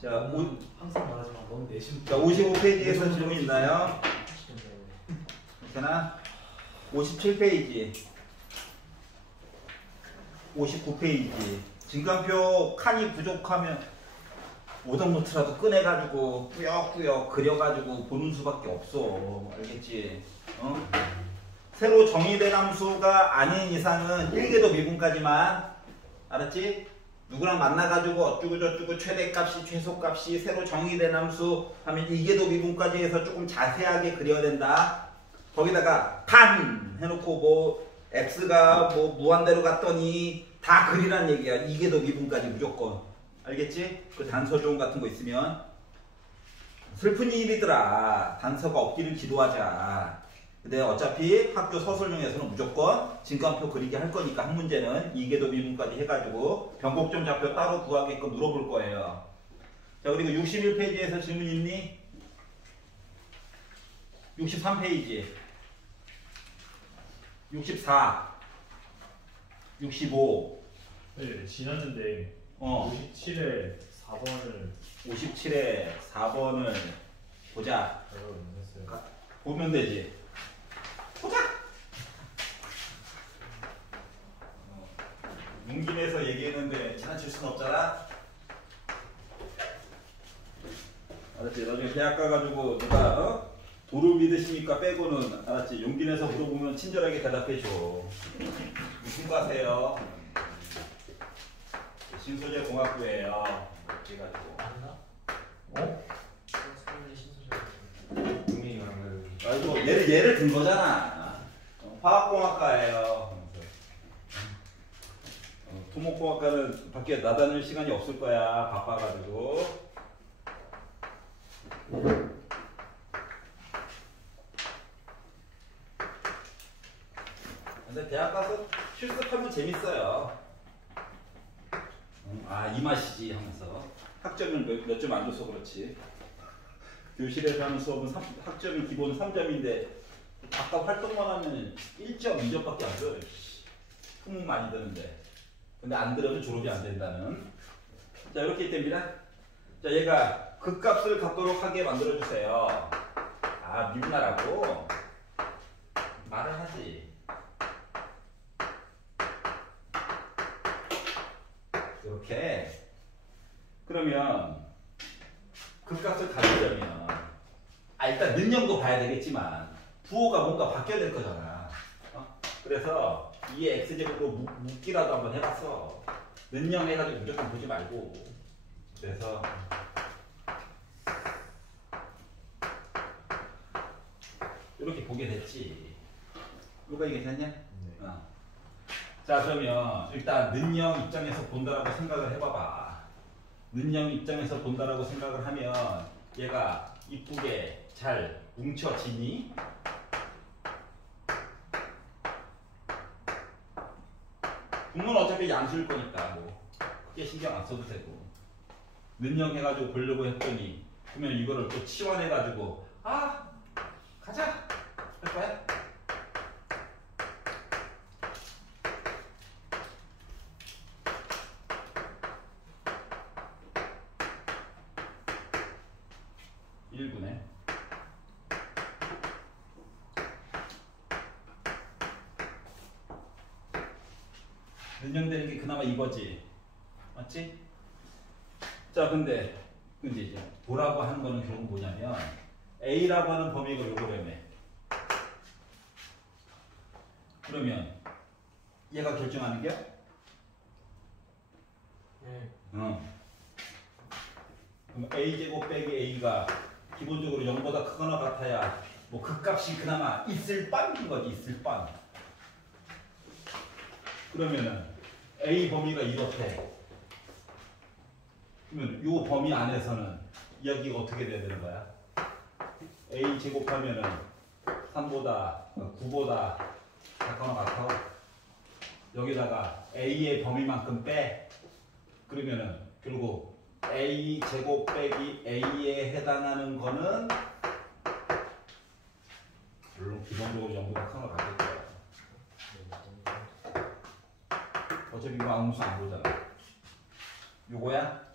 자, 항상 말하지만 너무 내심. 자, 55페이지에서 질문 있나요? 괜찮아? 57페이지, 59페이지. 진간표 칸이 부족하면 오덕노트라도 꺼내가지고 꾸역꾸역 그려가지고 보는 수밖에 없어. 알겠지? 어? 새로 정의된 함수가 아닌 이상은 1궤도 미분까지만. 알았지? 누구랑 만나가지고 어쩌고저쩌고 최대값이 최소값이 새로 정의된 함수 하면 2궤도 미분까지 해서 조금 자세하게 그려야 된다. 거기다가 간 해놓고 뭐 x가 뭐 무한대로 갔더니 다 그리란 얘기야. 2궤도 미분까지 무조건. 알겠지? 그 단서 조음 같은 거 있으면. 슬픈 일이더라. 단서가 없기를 기도하자. 근데 어차피 학교 서술형에서는 무조건 진간표 그리게 할 거니까 한 문제는 2궤도 미분까지 해가지고 변곡점 좌표 따로 구하게끔 물어볼 거예요. 자, 그리고 61페이지에서 질문 있니? 63페이지, 64, 65. 네, 지났는데 57에 4번을 57에 4번을 보자. 보면 되지. 보자. 용기 내서 얘기했는데 지나칠 순 없잖아. 알았지? 나중에 대학 가가지고 누가 도를 믿으십니까 빼고는, 알았지? 용기 내서 물어보면 친절하게 대답해줘. 무슨 과세요? 신소재 공학부예요. 이렇게 해가지고. 어? 아이고, 얘를 든 거잖아. 화학공학과예요. 토목공학과는 밖에 나다닐 시간이 없을 거야. 바빠가지고. 근데 대학 가서 실습하면 재밌어요. 아, 이 맛이지 하면서. 학점을 몇 점 안 줘서 그렇지. 교실에서 하는 수업은 학점이 기본 3점인데 아까 활동만 하면 1점, 2점밖에 안 줘요. 품은 많이 드는데. 근데 안 들으면 졸업이 안 된다는. 자, 이렇게 됩니다. 자, 얘가 극값을 갖도록 하게 만들어주세요. 아, 미분하라고? 말을 하지. 이렇게. 그러면 극값을 가지려면 일단 능력도 봐야 되겠지만 부호가 뭔가 바뀌어야 될 거잖아. 그래서 이에 x제곱으로 묶기라도 한번 해봤어. 능력 해가지고 무조건 보지 말고. 그래서 이렇게 보게 됐지. 이거 이해됐냐? 네. 자, 그러면 일단 능력 입장에서 본다라고 생각을 해봐봐. 능력 입장에서 본다라고 생각을 하면 얘가 이쁘게 잘 뭉쳐지니? 분모는 어차피 양수일 거니까 뭐 크게 신경 안 써도 되고. 능력 해가지고 보려고 했더니 그러면 이거를 또 치환해가지고 가자 할 거야? 일분에 능력되는 게 그나마 이거지. 맞지? 자, 근데 이제 보라고 하는 거는 결국 뭐냐면 A라고 하는 범위가 요거라며. 그러면 얘가 결정하는 게? 네. 그럼 A제곱 빼기 A가 기본적으로 0보다 크거나 같아야 뭐 극값이 그나마 있을 뻔인 거지. 있을 뻔. 그러면은 A 범위가 이렇대. 그러면 이 범위 안에서는 여기가 어떻게 돼야 되는 거야? A 제곱하면은 3보다 9보다 작거나 같아. 여기다가 A의 범위만큼 빼. 그러면은 결국 A 제곱 빼기 A에 해당하는 거는 물론 기본적으로 0보다 큰 거 같을 거야. 어차피 이거 아무 수 안 보잖아. 요거야?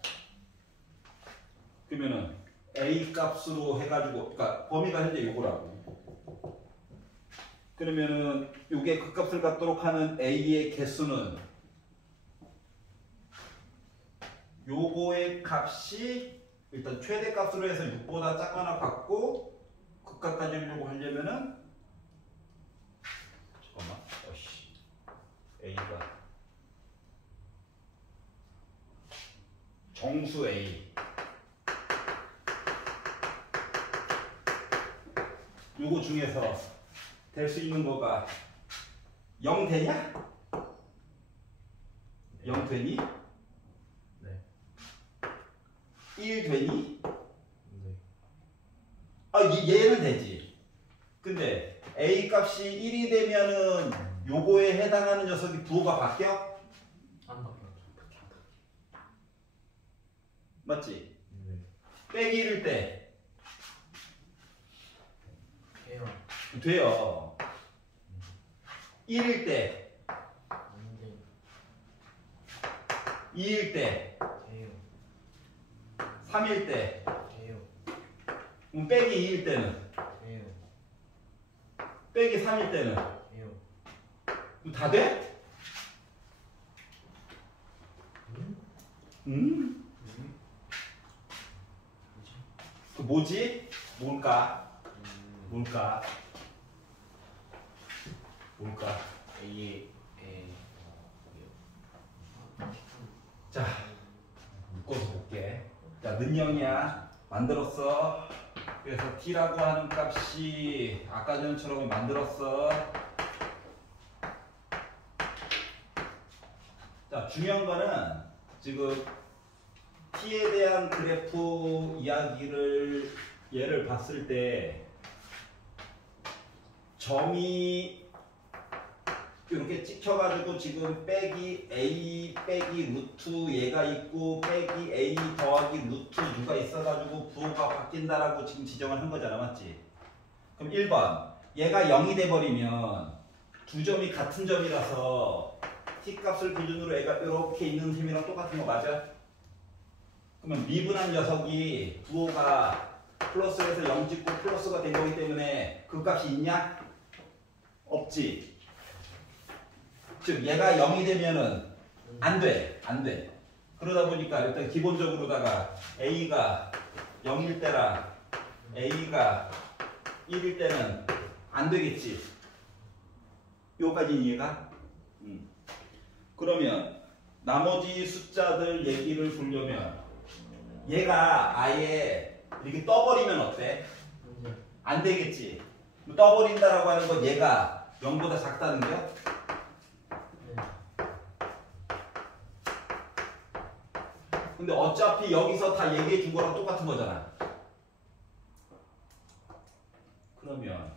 그러면은 A 값으로 해가지고, 그러니까 범위가 현재 요거라고. 그러면은 요게 그 값을 갖도록 하는 A의 개수는 요거의 값이 일단 최대 값으로 해서 6보다 작거나 같고 극값까지 하려면은 잠깐만, A가 정수 A 요거 중에서 될 수 있는 거가 0 되냐? 0 되니? 네. 1 되니? 네. 아, 얘는 되지. 근데 A 값이 1이 되면은 요거에 해당하는 녀석이 부호가 바뀌어? 안 바뀌었죠. 맞지? 네. 빼기 1일 때 해요. 돼요. 1일 때, 안 돼. 2일 때, 해요. 3일 때, 해요. 그럼 빼기 2일 때는, 해요. 빼기 3일 때는 해요. 그럼 다 돼? 음? 그 뭐지? 뭘까? 뭘까? 뭘까? A 자, 묶어서 볼게. 자, 는영이야. 만들었어. 그래서 t라고 하는 값이 아까 전처럼 만들었어. 자, 중요한 거는 지금 t에 대한 그래프 이야기를 얘를 봤을 때 점이 이렇게 찍혀가지고 지금 빼기 a 빼기 루트 얘가 있고 빼기 a 더하기 루트 누가 있어가지고 부호가 바뀐다라고 지금 지정을 한 거잖아, 맞지? 그럼 1번 얘가 0이 돼버리면 두 점이 같은 점이라서 t 값을 기준으로 얘가 이렇게 있는 셈이랑 똑같은 거 맞아? 그러면 미분한 녀석이 부호가 플러스에서 0 찍고 플러스가 된 거기 때문에 그 값이 있냐? 없지. 즉 얘가 0이 되면은 안 돼. 안 돼. 그러다 보니까 일단 기본적으로다가 A가 0일 때랑 A가 1일 때는 안 되겠지. 요까지 이해가? 그러면 나머지 숫자들 얘기를 보려면 얘가 아예 이렇게 떠버리면 어때? 안 되겠지. 떠버린다라고 하는 건 얘가 0보다 작다는 거야? 근데 어차피 여기서 다 얘기해 준 거랑 똑같은 거잖아. 그러면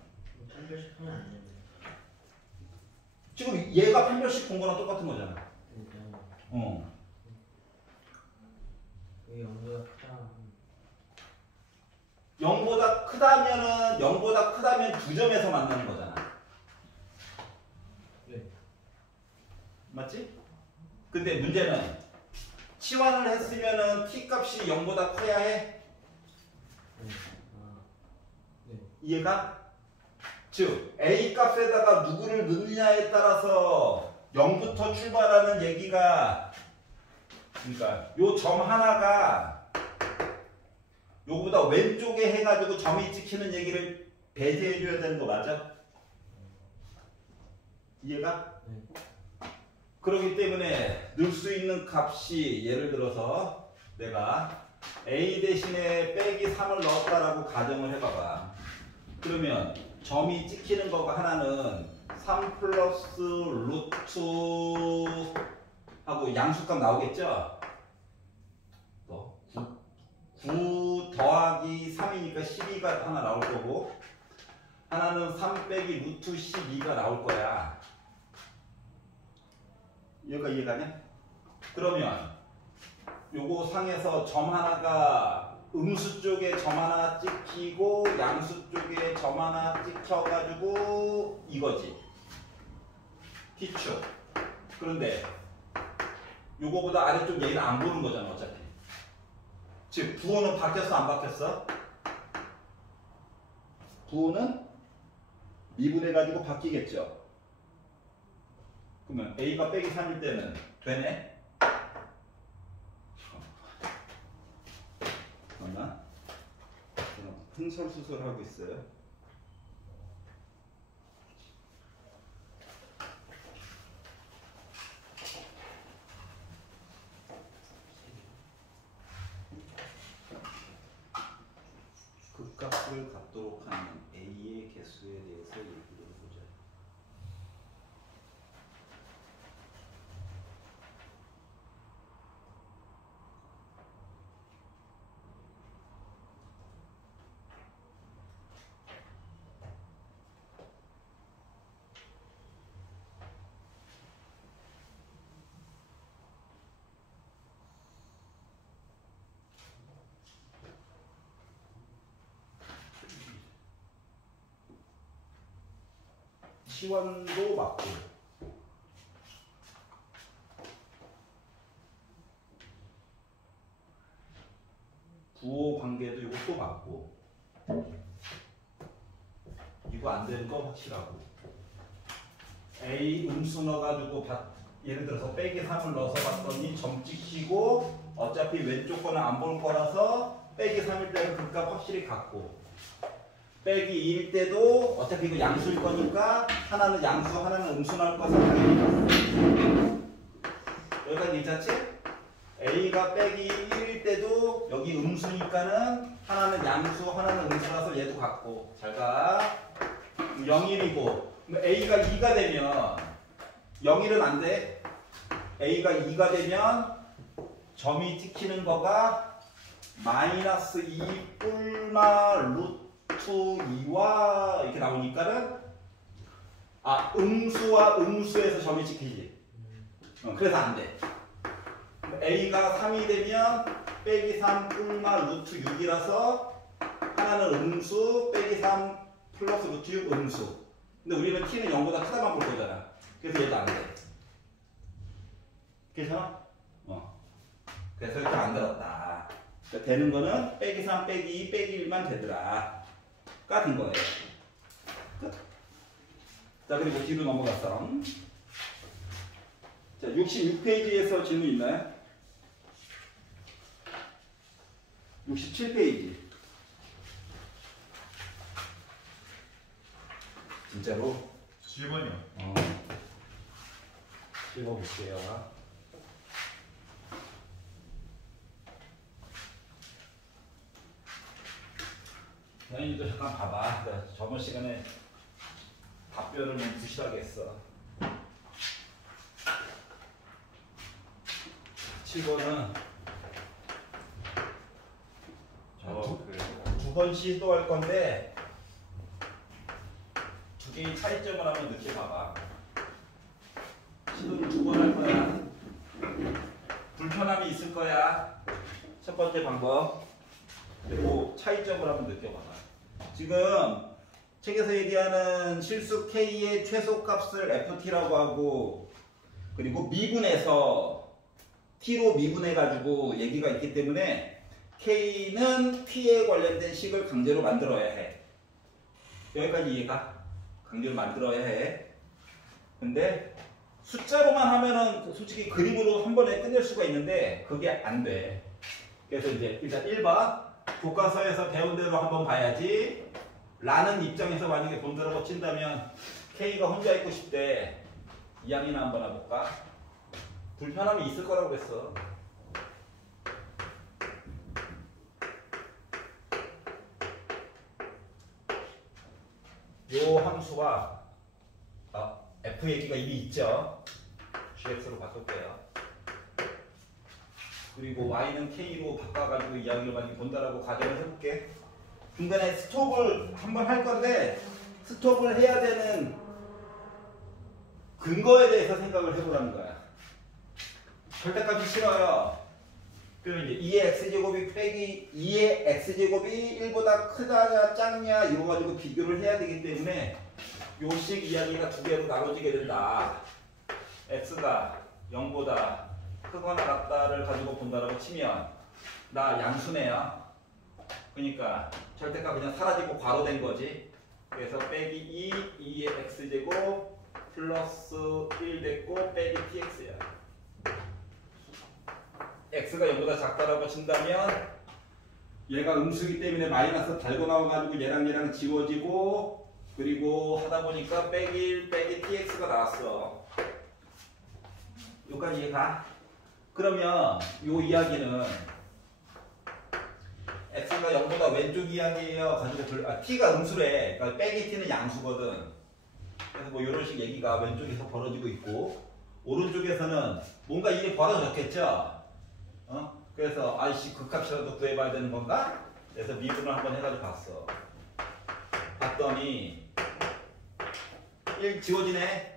판별식하면 안 되네. 지금 얘가 판별식 본 거랑 똑같은 거잖아. 어. 왜 0보다 크다? 0보다 크다면 두 점에서 만나는 거잖아. 네. 맞지? 근데 문제는 치환을 했으면은 t 값이 0보다 커야 해. 네. 아. 네. 이해가? 즉 a 값에다가 누구를 넣느냐에 따라서 0부터 출발하는 얘기가, 그러니까 요 점 하나가 요거보다 왼쪽에 해가지고 점이 찍히는 얘기를 배제해 줘야 되는 거 맞아? 이해가? 네. 그렇기 때문에 넣을 수 있는 값이 예를 들어서 내가 a 대신에 빼기 3을 넣었다라고 가정을 해봐봐. 그러면 점이 찍히는 거가 하나는 3 플러스 루트 하고 양수값 나오겠죠? 9 더하기 3이니까 12가 하나 나올 거고, 하나는 3 빼기 루트 12가 나올 거야. 얘가 이해가냐? 그러면 요거 상에서 점 하나가 음수 쪽에 점 하나 찍히고 양수 쪽에 점 하나 찍혀가지고 이거지. T축. 그런데 요거보다 아래쪽 얘는 안 보는 거잖아, 어차피. 즉 부호는 바뀌었어 안 바뀌었어? 부호는 미분해가지고 바뀌겠죠. 그러면 A가 빼기 3일 때는 되네? 잠깐만. 흥설수설하고 있어요. 극값을 갖도록 하는 A의 개수에 대해서 얘기를 해보자. 시원도 맞고 부호 관계도 이것도 맞고 이거 안 되는 거 확실하고 A 음수 넣어가지고 예를 들어서 빼기 3을 넣어서 봤더니 점 찍히고 어차피 왼쪽 거는 안 볼 거라서 빼기 3일 때는 그값 확실히 같고 빼기 2일 때도 어차피 이거 양수일 거니까 하나는 양수 하나는 음수 나올 것은 당연히 여기까지 괜찮지? A가 빼기 1일 때도 여기 음수니까는 하나는 양수 하나는 음수라서 얘도 같고 잘가 0일이고 A가 2가 되면 0일은 안 돼. A가 2가 되면 점이 찍히는 거가 마이너스 2 뿔마 루트 2와 이렇게 나오니까는 음수와 음수에서 점이 찍히지. 그래서 안 돼. A가 3이 되면 빼기 3 뿔마 루트 6이라서 하나는 음수 빼기 3 플러스 루트 6 음수. 근데 우리는 t는 0보다 크다만 볼 거잖아. 그래서 얘도 안 돼. 괜찮아? 그래서 이렇게 만들었다. 그러니까 되는 거는 빼기 3 빼기 2 빼기 1만 되더라. 같은 거예요. 끝. 자, 그리고 뒤로 넘어갔어. 자, 66페이지에서 질문 있나요? 67페이지. 진짜로? 7번이요. 읽어볼게요. 현인이도 잠깐 봐봐. 저번 시간에 답변을 너무 부실하게 했어. 7번은 두 번 시도할 건데 두 개의 차이점을 한번 느껴봐봐. 시도를 두 번 할 거야. 불편함이 있을 거야. 첫 번째 방법. 그리고 차이점을 한번 느껴봐봐. 지금 책에서 얘기하는 실수 K의 최소값을 FT라고 하고 그리고 미분해서 T로 미분해가지고 얘기가 있기 때문에 K는 T에 관련된 식을 강제로 만들어야 해. 여기까지 이해가? 강제로 만들어야 해. 근데 숫자로만 하면은 솔직히 그림으로 한 번에 끝낼 수가 있는데 그게 안 돼. 그래서 이제 일단 1번 교과서에서 배운 대로 한번 봐야지. 라는 입장에서 만약에 본드라고 친다면 K가 혼자 있고 싶대. 이항이나 한번 해볼까? 불편함이 있을 거라고 그랬어. 요 함수가 F 얘기가 이미 있죠. GX로 바꿀게요. 그리고 Y는 K로 바꿔가지고 이야기를 많이 본다라고 가정을 해볼게. 중간에 스톱을 한번 할 건데 스톱을 해야 되는 근거에 대해서 생각을 해보라는 거야. 절대값이 싫어요. 그러면 이제 2의 x제곱이 빼기 2의 x제곱이 1보다 크다냐 작냐 이거 가지고 비교를 해야 되기 때문에 요식 이야기가 두 개로 나눠지게 된다. x가 0보다 크거나 같다를 가지고 본다라고 치면 나 양수네야. 그러니까 절대값 그냥 사라지고 괄호된 거지. 그래서 빼기 2, 2의 x제곱 플러스 1 됐고 빼기 tx야. x가 0보다 작다라고 친다면 얘가 음수기 때문에 마이너스 달고 나와가지고 얘랑 지워지고 그리고 하다 보니까 빼기 1 빼기 tx가 나왔어. 여기까지 이해가? 그러면 요 이야기는 x가 0보다 왼쪽 이야기예요. 가지고 t가 음수래. 그러니까 빼기 t는 양수거든. 그래서 뭐 이런 식 얘기가 왼쪽에서 벌어지고 있고 오른쪽에서는 뭔가 일이 벌어졌겠죠. 그래서 아이씨 극값이라도 구해봐야 되는 건가? 그래서 미분을 한번 해가지고 봤어. 봤더니 1 지워지네.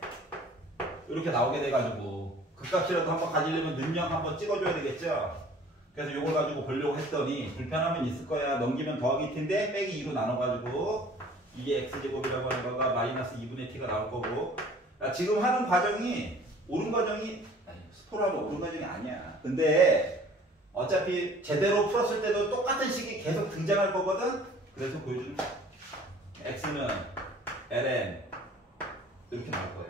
이렇게 나오게 돼가지고 극값이라도 한번 가지려면 능력 한번 찍어줘야 되겠죠. 그래서 이걸 가지고 보려고 했더니 불편함은 있을 거야. 넘기면 더하기 t인데 빼기 2로 나눠가지고 이게 x제곱이라고 하는 거가 마이너스 2분의 t가 나올 거고. 지금 하는 과정이 옳은 과정이 아니 스포로 하면 옳은 과정이 아니야. 근데 어차피 제대로 풀었을 때도 똑같은 식이 계속 등장할 거거든. 그래서 보여주는 거야. x는 ln 이렇게 나올 거예요.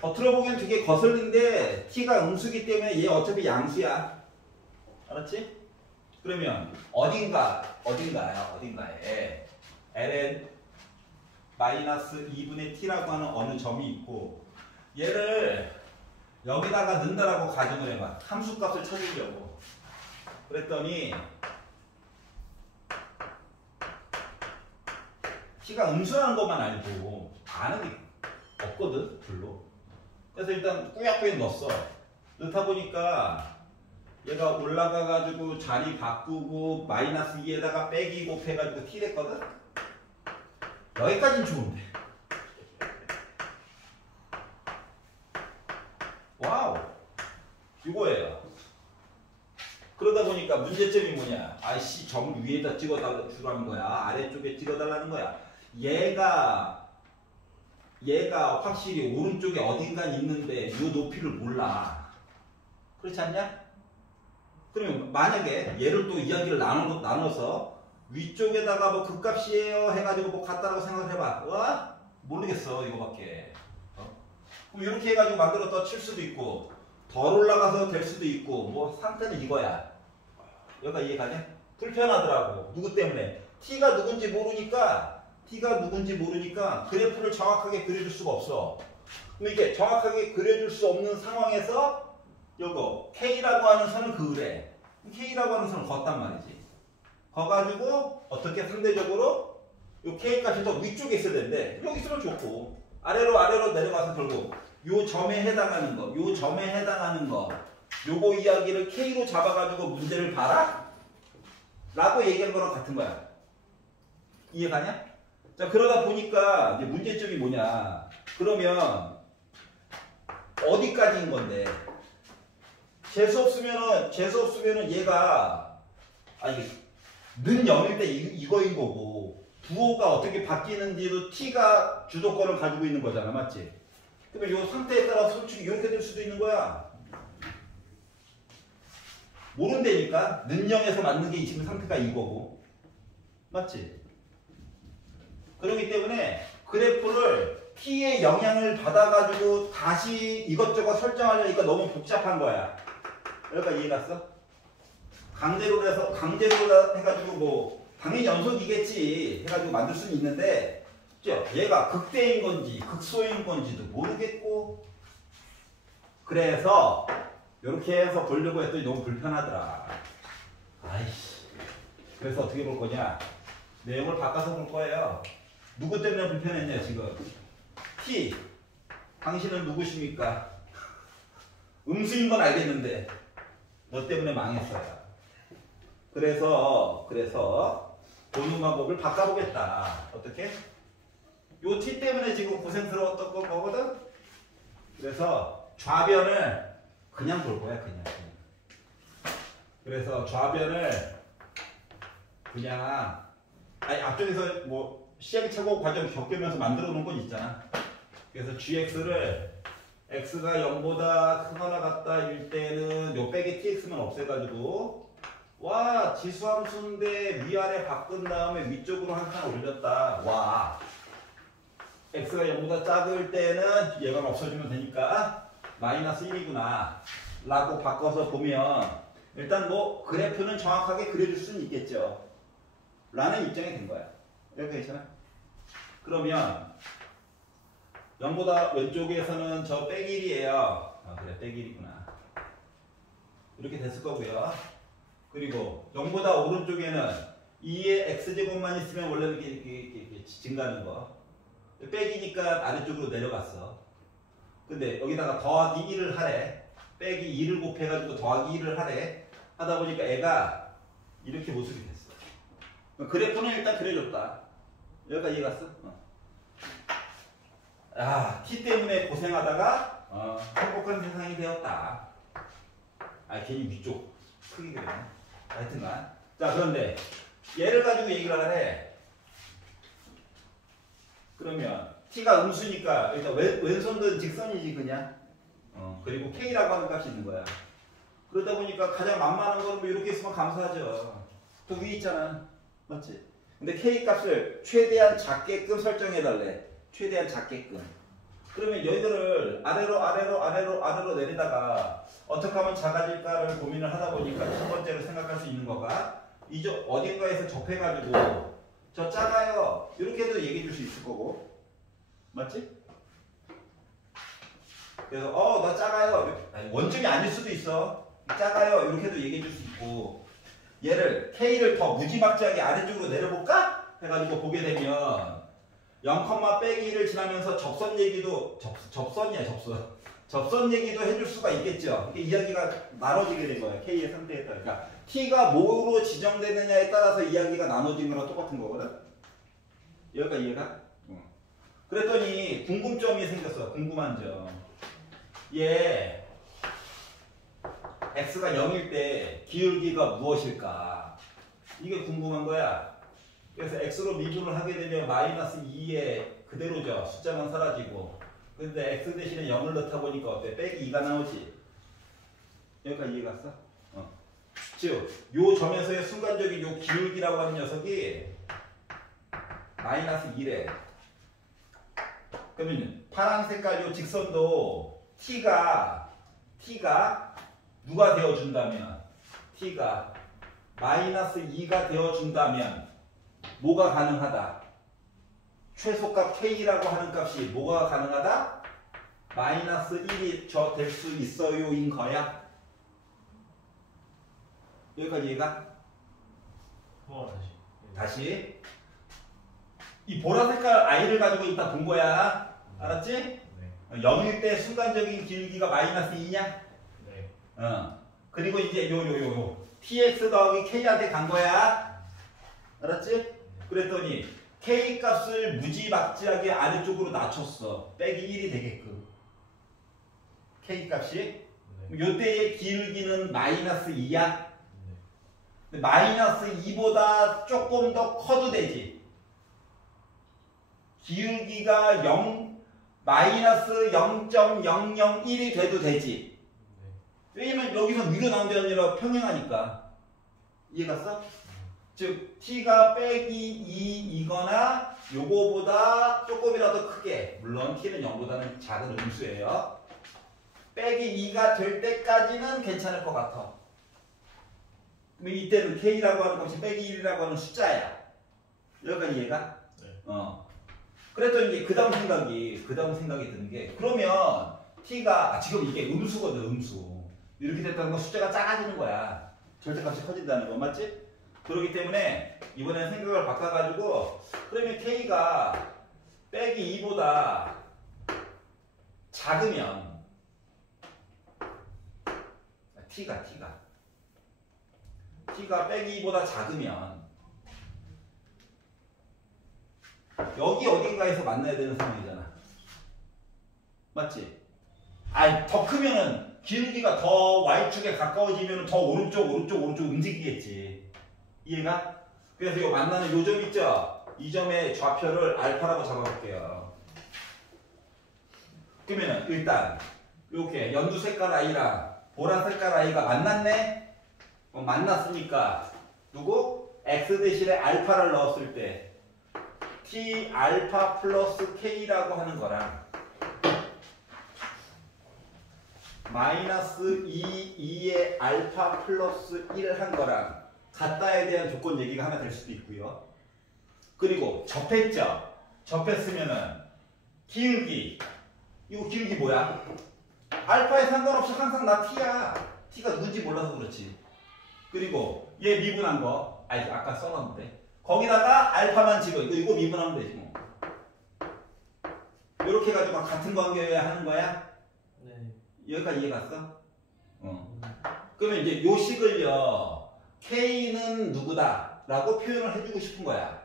겉으로 보기엔 되게 거슬린데 t가 음수기 때문에 얘 어차피 양수야. 알았지? 그러면 어딘가에 ln 마이너스 2분의 t라고 하는 어느 점이 있고 얘를 여기다가 넣는다라고 가정을 해봐. 함수값을 찾으려고. 그랬더니 t가 음수라는 것만 알고 아는 게 없거든 별로. 그래서 일단 꾸역꾸역 넣었어. 넣다 보니까 얘가 올라가가지고 자리 바꾸고 마이너스 2에다가 빼기 곱해가지고 t 됐거든. 여기까지는 좋은데 와우 이거예요. 그러다 보니까 문제점이 뭐냐. 아이씨 점을 위에다 찍어달라는 거야. 아래쪽에 찍어달라는 거야. 얘가 확실히 오른쪽에 어딘가 있는데 이 높이를 몰라. 그렇지 않냐? 그러면 만약에 얘를 또 이야기를 나눠서 위쪽에다가 뭐 극값이에요 해가지고 뭐 같다라고 생각을 해봐. 와? 모르겠어 이거밖에. 그럼 이렇게 해가지고 만들었다 칠 수도 있고 덜 올라가서 될 수도 있고 뭐 상태는 이거야. 여기가 이해가냐? 불편하더라고. 누구 때문에? t가 누군지 모르니까 그래프를 정확하게 그려줄 수가 없어. 그럼 이게 정확하게 그려줄 수 없는 상황에서 요거 K라고 하는 선을 그으래. K라고 하는 선을 걷단 말이지. 거가지고 어떻게 상대적으로 요 K 값이 더 위쪽에 있어야 되는데 여기 있으면 좋고 아래로 내려가서 결국 요 점에 해당하는 거 요거 이야기를 K로 잡아가지고 문제를 봐라? 라고 얘기한 거랑 같은 거야. 이해가냐? 자, 그러다 보니까 이제 문제점이 뭐냐. 그러면 어디까지인 건데? 재수 없으면은 얘가 이게 는 0일 때 이거인 거고 부호가 어떻게 바뀌는지도 t가 주도권을 가지고 있는 거잖아. 맞지? 그러면 이 상태에 따라 솔직히 이렇게 될 수도 있는 거야. 모른다니까. 는 0에서 맞는 게 지금 상태가 이거고. 맞지? 그렇기 때문에 그래프를 t의 영향을 받아가지고 다시 이것저것 설정하려니까 너무 복잡한 거야. 여기가 이해갔어? 강제로 해가지고 뭐 당연히 연속이겠지 해가지고 만들 수는 있는데 얘가 극대인 건지 극소인 건지도 모르겠고 그래서 이렇게 해서 보려고 했더니 너무 불편하더라. 아이씨. 그래서 어떻게 볼 거냐? 내용을 바꿔서 볼 거예요. 누구 때문에 불편했냐 지금? T. 당신은 누구십니까? 음수인 건 알겠는데 너 때문에 망했어요. 그래서 보는 방법을 바꿔보겠다. 어떻게? 요 T 때문에 지금 고생스러웠던 거거든? 그래서 좌변을 그냥 볼 거야. 그냥. 그래서 좌변을 그냥 앞쪽에서 뭐 시행착오 과정 겪으면서 만들어 놓은 건 있잖아. 그래서 gx를 x가 0보다 크거나 같다일 때는 요 빼기 tx만 없애가지고 와, 지수함수인데 위아래 바꾼 다음에 위쪽으로 한 칸 올렸다. 와, x가 0보다 작을 때는 얘가 없어지면 되니까 마이너스 1이구나 라고 바꿔서 보면 일단 뭐 그래프는 정확하게 그려줄 수는 있겠죠 라는 입장이 된 거야. 이렇게 괜찮아? 그러면 0보다 왼쪽에서는 저 빼기 1이에요. 아, 그래, 빼기 1이구나. 이렇게 됐을 거고요. 그리고 0보다 오른쪽에는 2의 x제곱만 있으면 원래는 이렇게 증가하는 거. 빼기니까 아래쪽으로 내려갔어. 근데 여기다가 더하기 1을 하래. 빼기 2를 곱해가지고 더하기 1을 하래. 하다 보니까 애가 이렇게 모습이 됐어. 그래프는 일단 그려줬다. 여기까지 이해 갔어? 아, t 때문에 고생하다가 행복한 세상이 되었다. 아, 괜히 위쪽 크게 그리네. 하여튼간. 자, 그런데 얘를 가지고 얘기를 하래. 그러면 t가 음수니까 일단 왼손은 직선이지 그냥. 그리고 k라고 하는 값이 있는 거야. 그러다 보니까 가장 만만한 거는 뭐 이렇게 있으면 감사하죠. 또 위에 있잖아. 맞지? 근데 k 값을 최대한 작게끔 설정해 달래. 최대한 작게끔. 그러면 여기들을 아래로 내리다가 어떻게 하면 작아질까를 고민을 하다 보니까 첫 번째로 생각할 수 있는 거가 이쪽 어딘가에서 접해가지고 저 작아요 이렇게 해도 얘기해 줄 수 있을 거고. 맞지? 그래서 나 작아요. 아니, 원점이 아닐 수도 있어. 작아요 이렇게 해도 얘기해 줄 수 있고, 얘를 k를 더 무지막지하게 아래쪽으로 내려볼까? 해가지고 보게 되면 0, 빼기 1을 지나면서 접선 얘기도 접선 얘기도 해줄 수가 있겠죠. 이게 이야기가 나눠지게 된 거예요. k의 상태에 따라. 그러니까 t가 뭐로 지정되느냐에 따라서 이야기가 나눠지는 거랑 똑같은 거거든. 여기까지 이해가? 그랬더니 궁금점이 생겼어. 궁금한 점. 얘 x가 0일 때 기울기가 무엇일까? 이게 궁금한 거야. 그래서 x로 미분을 하게 되면 마이너스 2에 그대로죠. 숫자만 사라지고. 근데 x 대신에 0을 넣다 보니까 어때? 빼기 2가 나오지. 여기까지 이해 갔어? 즉, 요 점에서의 순간적인 요 기울기라고 하는 녀석이 마이너스 1에. 그러면 파란 색깔 요 직선도 t가 누가 되어준다면, t가 마이너스 2가 되어준다면 뭐가 가능하다? 최소값 k라고 하는 값이 뭐가 가능하다? 마이너스 1이 될 수 있어요 인 거야. 여기까지 이해가? 다시 이 보라 색깔 아이를 가지고 일단 본 거야. 알았지? 네. 0일 때 순간적인 기울기가 마이너스 2냐? 네. 그리고 이제 요 tx 더하기 k한테 간 거야. 알았지? 그랬더니 k 값을 무지막지하게 아래쪽으로 낮췄어. 빼기 1이 되게끔. k 값이. 네. 요때의 기울기는 마이너스 2야. 네. 마이너스 2보다 조금 더 커도 되지. 기울기가 마이너스 0.001이 돼도 되지. 왜냐면 여기서 위로 나온 게 아니라 평행하니까. 이해 갔어? 즉 t가 빼기 2이거나 요거보다 조금이라도 크게, 물론 t는 0보다는 작은 음수예요. 빼기 2가 될 때까지는 괜찮을 것 같아. 그럼 이때는 k라고 하는 것이 빼기 1이라고 하는 숫자야. 여기까지 이해가? 네. 그랬더니 이제 그 다음 생각이 드는 게, 그러면 t가 지금 이게 음수거든. 음수. 이렇게 됐다는 건 숫자가 작아지는 거야. 절대값이 커진다는 거. 맞지? 그렇기 때문에 이번엔 생각을 바꿔가지고, 그러면 k가 빼기 2보다 작으면 t가 빼기 2보다 작으면 여기 어딘가에서 만나야 되는 상황이잖아. 맞지? 아니, 더 크면은 기울기가 더 y축에 가까워지면 더 오른쪽 움직이겠지. 이해가? 그래서 이 만나는 요 점 있죠? 이 점의 좌표를 알파라고 잡아볼게요. 그러면은 일단 이렇게 연두 색깔 아이랑 보라 색깔 아이가 만났네? 만났으니까 누구? x 대신에 알파를 넣었을 때 t 알파 플러스 k라고 하는 거랑 마이너스 2의 알파 플러스 1 한 거랑 같다에 대한 조건 얘기가 하나 될 수도 있고요. 그리고 접했죠. 접했으면은 기울기. 이거 기울기 뭐야? 알파에 상관없이 항상 나 t야. t가 누군지 몰라서 그렇지. 그리고 얘 미분한 거. 아까 써놨는데. 거기다가 알파만 집어. 이거 미분하면 되지 뭐. 이렇게 해가지고 같은 관계여야 하는 거야? 네. 여기까지 이해 갔어? 그러면 이제 요 식을요. K는 누구다 라고 표현을 해주고 싶은 거야.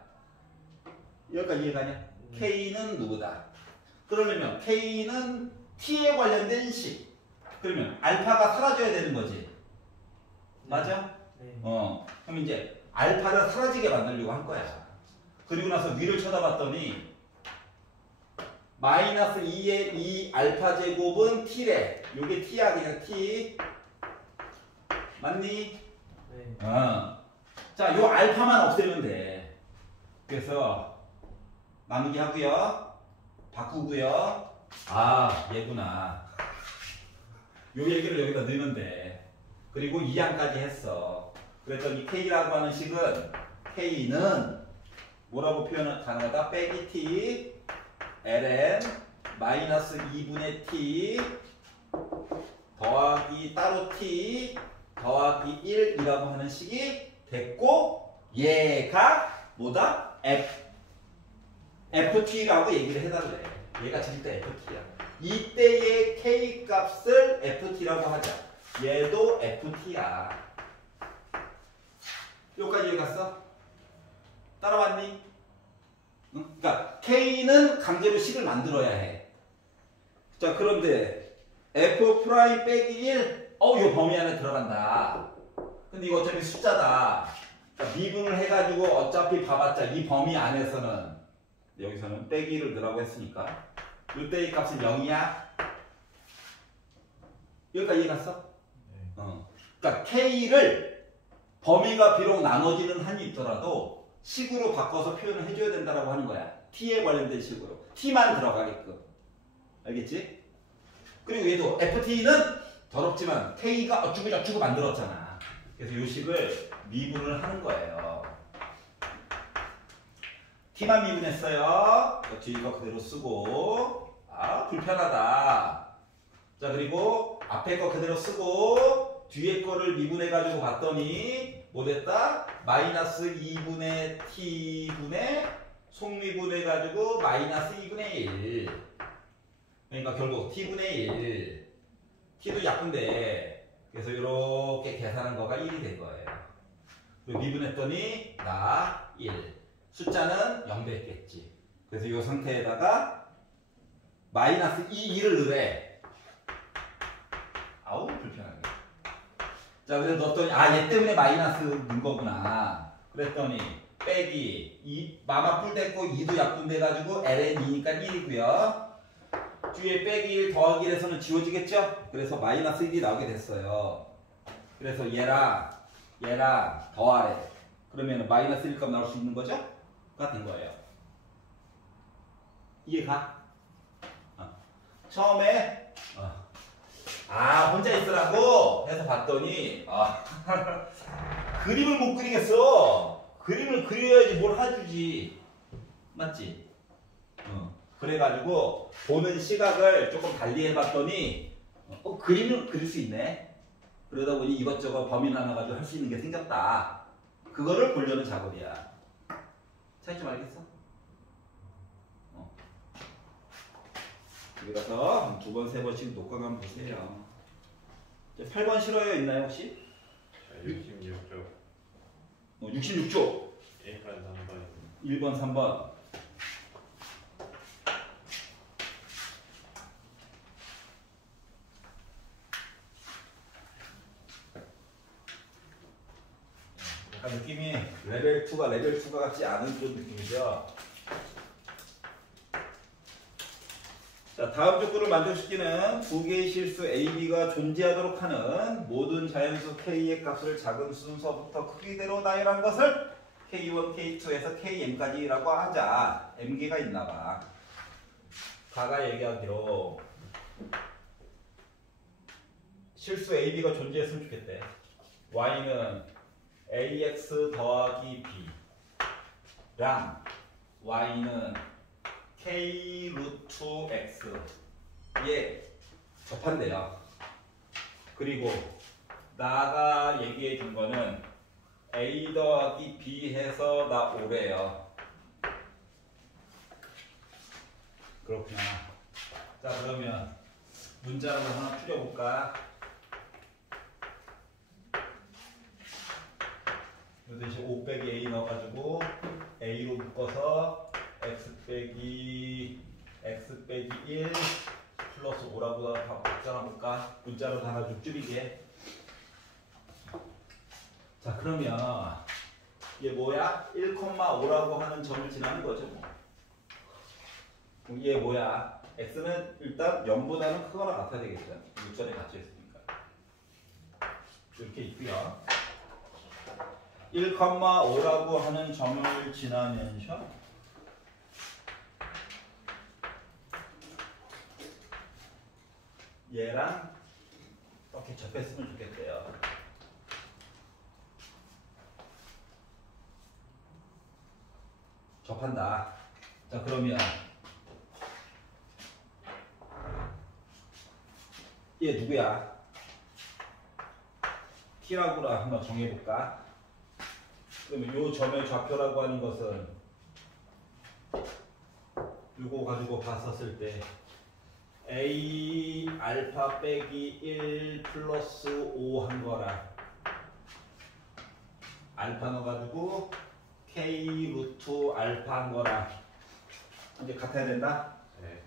여기까지 이해 가냐? K는 누구다. 그러려면 K는 T에 관련된 식. 그러면 알파가 사라져야 되는 거지. 맞아? 네. 그럼 이제 알파를 사라지게 만들려고 한 거야. 그리고 나서 위를 쳐다봤더니 마이너스 2의 2 알파 제곱은 T래. 요게 T야. 그냥 T. 맞니? 네. 자, 요 알파만 없애면 돼. 그래서 나누기 하고요. 바꾸고요. 아, 얘구나. 요 얘기를 여기다 넣으면 돼. 그리고 2항까지 했어. 그랬더니 K라고 하는 식은 K는 뭐라고 표현을 가능하다? 빼기 T ln 마이너스 2분의 T 더하기 따로 T 더하기 1이라고 하는 식이 됐고 얘가 뭐다? FT라고 얘기를 해달래. 얘가 진짜 FT야. 이때의 K 값을 FT라고 하자. 얘도 FT야. 여기까지 이해 갔어? 따라왔니? 응? 그러니까 K는 강제로 식을 만들어야 해. 자, 그런데 F 프라임 빼기 1, 이 범위 안에 들어간다. 근데 이거 어차피 숫자다. 그러니까 미분을 해가지고 어차피 봐봤자 이 범위 안에서는 여기서는 빼기 1을 넣으라고 했으니까 이때의 값은 0이야. 여기까지 이해 갔어? 네. 그러니까 K를 범위가 비록 나눠지는 한이 있더라도 식으로 바꿔서 표현을 해줘야 된다고 하는 거야. T에 관련된 식으로. T만 들어가게끔. 알겠지? 그리고 얘도 FT는 더럽지만 K가 어쩌고저쩌고 만들었잖아. 그래서 이 식을 미분을 하는 거예요. T만 미분했어요. 뒤에 거 그대로 쓰고. 불편하다. 자, 그리고 앞에 거 그대로 쓰고 뒤에 거를 미분해가지고 봤더니 뭐 됐다? 마이너스 2분의 t분의 속미분해가지고 마이너스 2분의 1. 그러니까 결국 t분의 1. t도 약분돼. 그래서 이렇게 계산한 거가 1이 된 거예요. 그리고 미분했더니 나 1. 숫자는 0 됐겠지. 그래서 이 상태에다가 마이너스 2를 넣으래. 아우 불편하네. 자, 그래서 넣었더니 얘 때문에 마이너스 넣은 거구나. 그랬더니 빼기 마마 뿔 됐고 2도 약분돼가지고 ln2니까 1이고요. 뒤에 빼기 1 더하기 1에서는 지워지겠죠? 그래서 마이너스 1이 나오게 됐어요. 그래서 얘랑 더하래. 그러면 마이너스 1값 나올 수 있는 거죠? 가 된 거예요. 이해가? 처음에 혼자 있으라고 해서 봤더니 그림을 못 그리겠어. 그림을 그려야지 뭘 해주지. 맞지? 그래가지고 보는 시각을 조금 달리 해봤더니 그림을 그릴 수 있네. 그러다 보니 이것저것 범위 나눠가지고 할 수 있는 게 생겼다. 그거를 보려는 작업이야. 차이점 알겠어? 여기 가서 한 2번, 3번씩 녹화가 한번 보세요. 8번 싫어요? 있나요 혹시? 66조 66조 1번 3번 1번, 3번. 약간 느낌이 레벨 2가 같지 않은 그런 느낌이죠. 자, 자, 다음 조건을 만족시키는 두 개의 실수 A, B가 존재하도록 하는 모든 자연수 K의 값을 작은 순서부터 크기대로 나열한 것을 K1, K2에서 Km까지라고 하자. M개가 있나봐. 다가 얘기하기로 실수 A, B가 존재했으면 좋겠대. Y는 AX 더하기 B랑 Y는 K 루트 X에 접한대요. 그리고 나가 얘기해 준 거는 A 더하기 B 해서 나 5래요. 그렇구나. 자, 그러면 문자를 하나 풀어볼까? 이 대신 5 빼기 A 넣어가지고 A로 묶어서 X 빼기 1 플러스 5라고 적어볼까? 문자로 하나 좀 줄이게. 자, 그러면 이게 뭐야? 1,5라고 하는 점을 지나는 거죠. 뭐. 그럼 얘 뭐야? x는 일단 0보다는 크거나 같아야 되겠죠. 육전에 갇혀 있으니까. 이렇게 있고요. 1,5라고 하는 점을 지나면서 얘랑 이렇게 접했으면 좋겠대요. 접한다. 자, 그러면 얘 누구야? T라고 한번 정해볼까? 그러면 요 점의 좌표라고 하는 것은 요거 가지고 봤었을 때 A 알파 빼기 1 플러스 5 한 거라 알파 넣어가지고 K 루트 알파 한 거라 이제 같아야 된다? 네.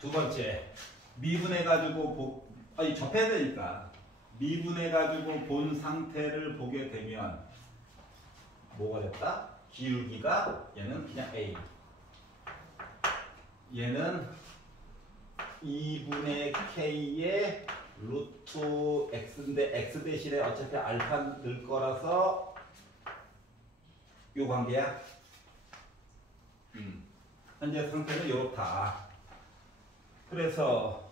두 번째 미분해가지고 접해야 되니까 미분해가지고 본 상태를 보게 되면 뭐가 됐다? 기울기가 얘는 그냥 A 얘는 2분의 K의 루트 X인데 X 대신에 어차피 알파 넣을 거라서 요 관계야. 현재 상태는 이렇다. 그래서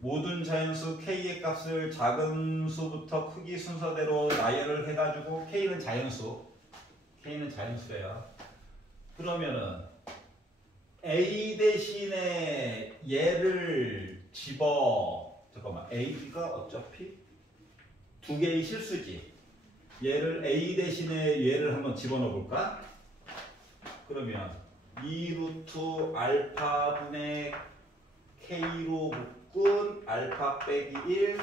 모든 자연수 K의 값을 작은 수부터 크기 순서대로 나열을 해가지고 K는 자연수래요. 그러면은 A 대신에 얘를 잠깐만 A가 어차피 두 개의 실수지. 얘를 A 대신에 얘를 한번 집어넣어 볼까? 그러면 2루트 알파 분의 K로 묶은 알파 빼기 1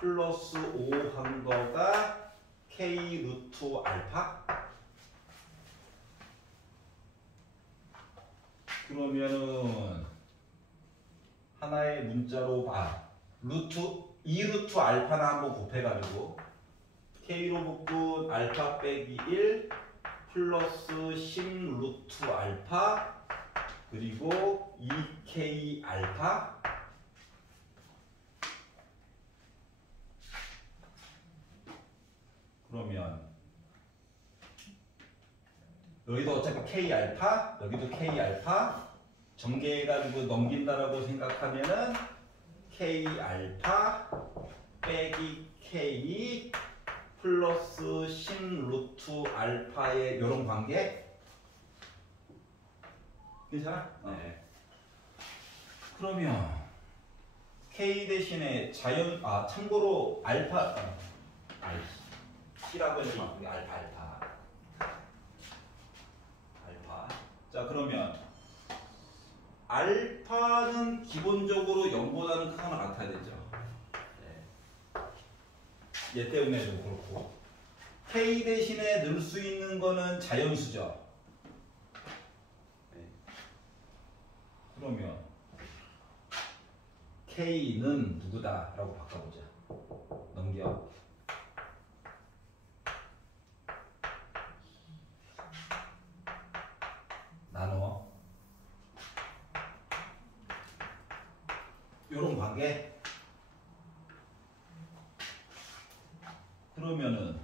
플러스 5 한 거가 K 루트 알파? 그러면은 하나의 문자로 2루트 알파나 한번 곱해가지고 K로 묶은 알파 빼기 1 플러스 10 루트 알파 그리고 2K 알파 그러면 여기도 어차피 K 알파 여기도 K 알파 전개해가지고 넘긴다라고 생각하면은 K 알파 빼기 K 플러스 10 루트 알파의 이런 관계 괜찮아? 네. 그러면 K 대신에 참고로 알파 C라고 해서 막 알파 자 그러면 알파는 기본적으로 0보다는 크거나 같아야 되죠. 얘 때문에도 그렇고 K 대신에 넣을 수 있는 거는 자연수죠. 그러면 K는 누구다 라고 바꿔보자. 넘겨. 나눠 정확하게. 그러면은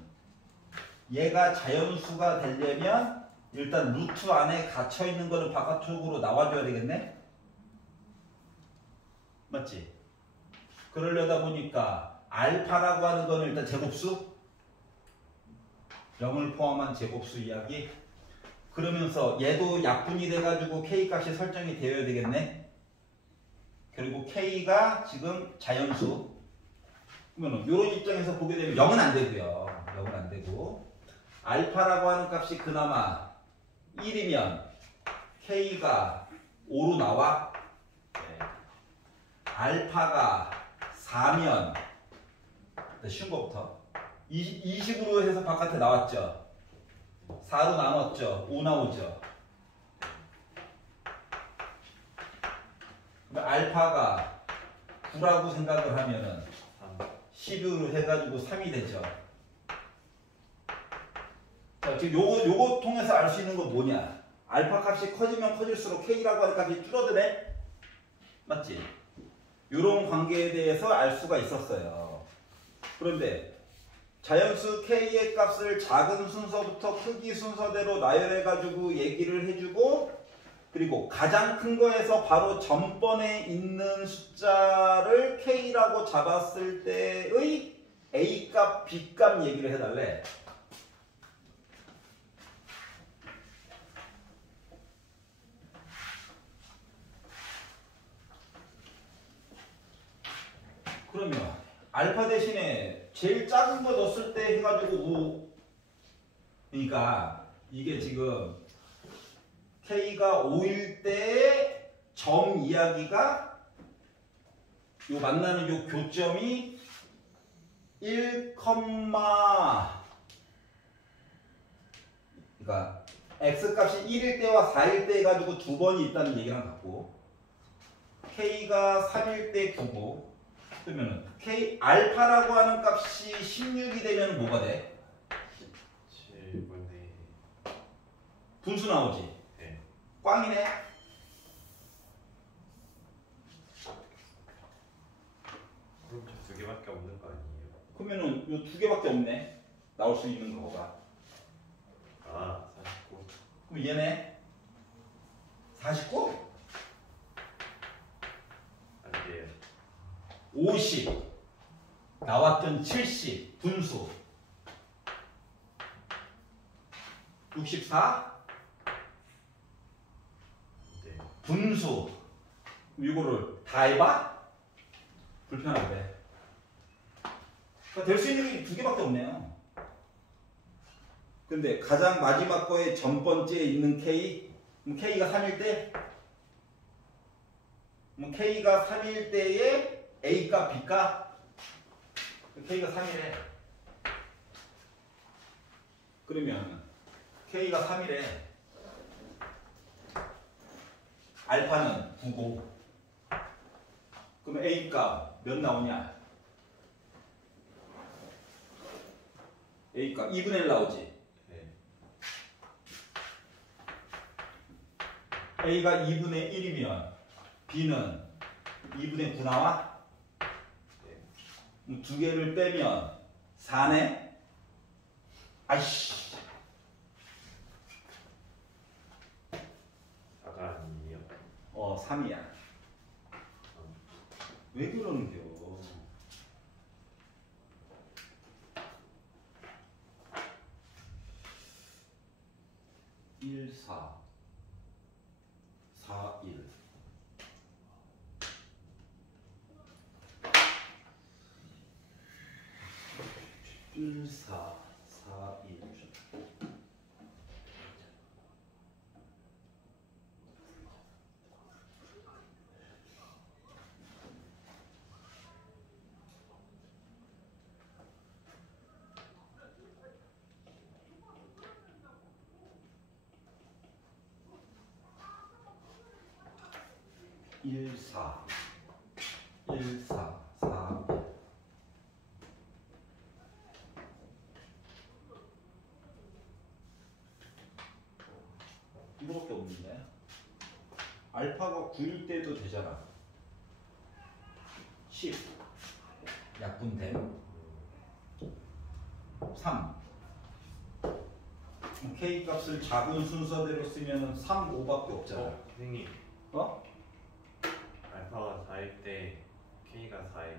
얘가 자연수가 되려면 일단 루트 안에 갇혀 있는 거는 바깥쪽으로 나와줘야 되겠네? 맞지? 그러려다 보니까 알파라고 하는 거는 일단 제곱수 0을 포함한 제곱수 이야기. 그러면서 얘도 약분이 돼가지고 K 값이 설정이 되어야 되겠네. 그리고 K가 지금 자연수. 그러면 이런 입장에서 보게 되면 0은 안 되고요. 0은 안 되고 알파라고 하는 값이 그나마 1이면 K가 5로 나와. 네. 알파가 4면 쉬운 거부터 20으로 해서 바깥에 나왔죠. 4로 나눴죠. 5 나오죠. 그럼 알파가 9라고 생각을 하면은 3. 12로 해가지고 3이 되죠. 자, 지금 요거 통해서 알 수 있는 건 뭐냐? 알파 값이 커지면 커질수록 K라고 하는 값이 줄어드네? 맞지? 요런 관계에 대해서 알 수가 있었어요. 그런데 자연수 K의 값을 작은 순서부터 크기 순서대로 나열해가지고 얘기를 해주고, 그리고 가장 큰 거에서 바로 전번에 있는 숫자를 K라고 잡았을 때의 A값, B값 얘기를 해달래. 그러면 알파 대신에 제일 작은 거 넣었을 때 해가지고 5. 그러니까 이게 지금 K가 5일 때의 점 이야기가 요 만나는 요 교점이 1, 그러니까 X값이 1일 때와 4일 때 해가지고 두 번이 있다는 얘기랑 같고, K가 3일 때 9고, 그러면은 K 알파라고 하는 값이 16이 되면 뭐가 돼? 7분의 분수 나오지. 네. 꽝이네. 그럼 저 2개밖에 없는 거 아니에요? 그러면은 요 두 개밖에 없네. 나올 수 있는 거가. 아, 49. 그럼 얘네 49? 안 돼요. 50 나왔던 70 분수 64 네. 분수 이거를 다 해봐? 불편하대. 그러니까 될 수 있는 게 두 개밖에 없네요. 근데 가장 마지막 거에 전번째에 있는 K, 그럼 K가 3일 때? 그럼 K가 3일 때에 A가 B가? K가 3이래. 그러면 K가 3이래. 알파는 9고. 그러면 A값 몇 나오냐? A값 2분의 1 나오지. 네. A가 2분의 1이면 B는 2분의 9 나와? 네. 두 개를 빼면 4네? 아이씨. 4가 아니에요. 3이야. 왜 그러는겨? 1, 4, 4, 1. 1, 4, 4, 1. 일, 4, 1, 4, 4, 1. 이거밖에 없는데? 알파가 9일 때도 되잖아. 10 약분됨 3 K 값을 작은 순서대로 쓰면 3, 5밖에 없잖아. 선생님 어? 알파가 4일 때 K가 4일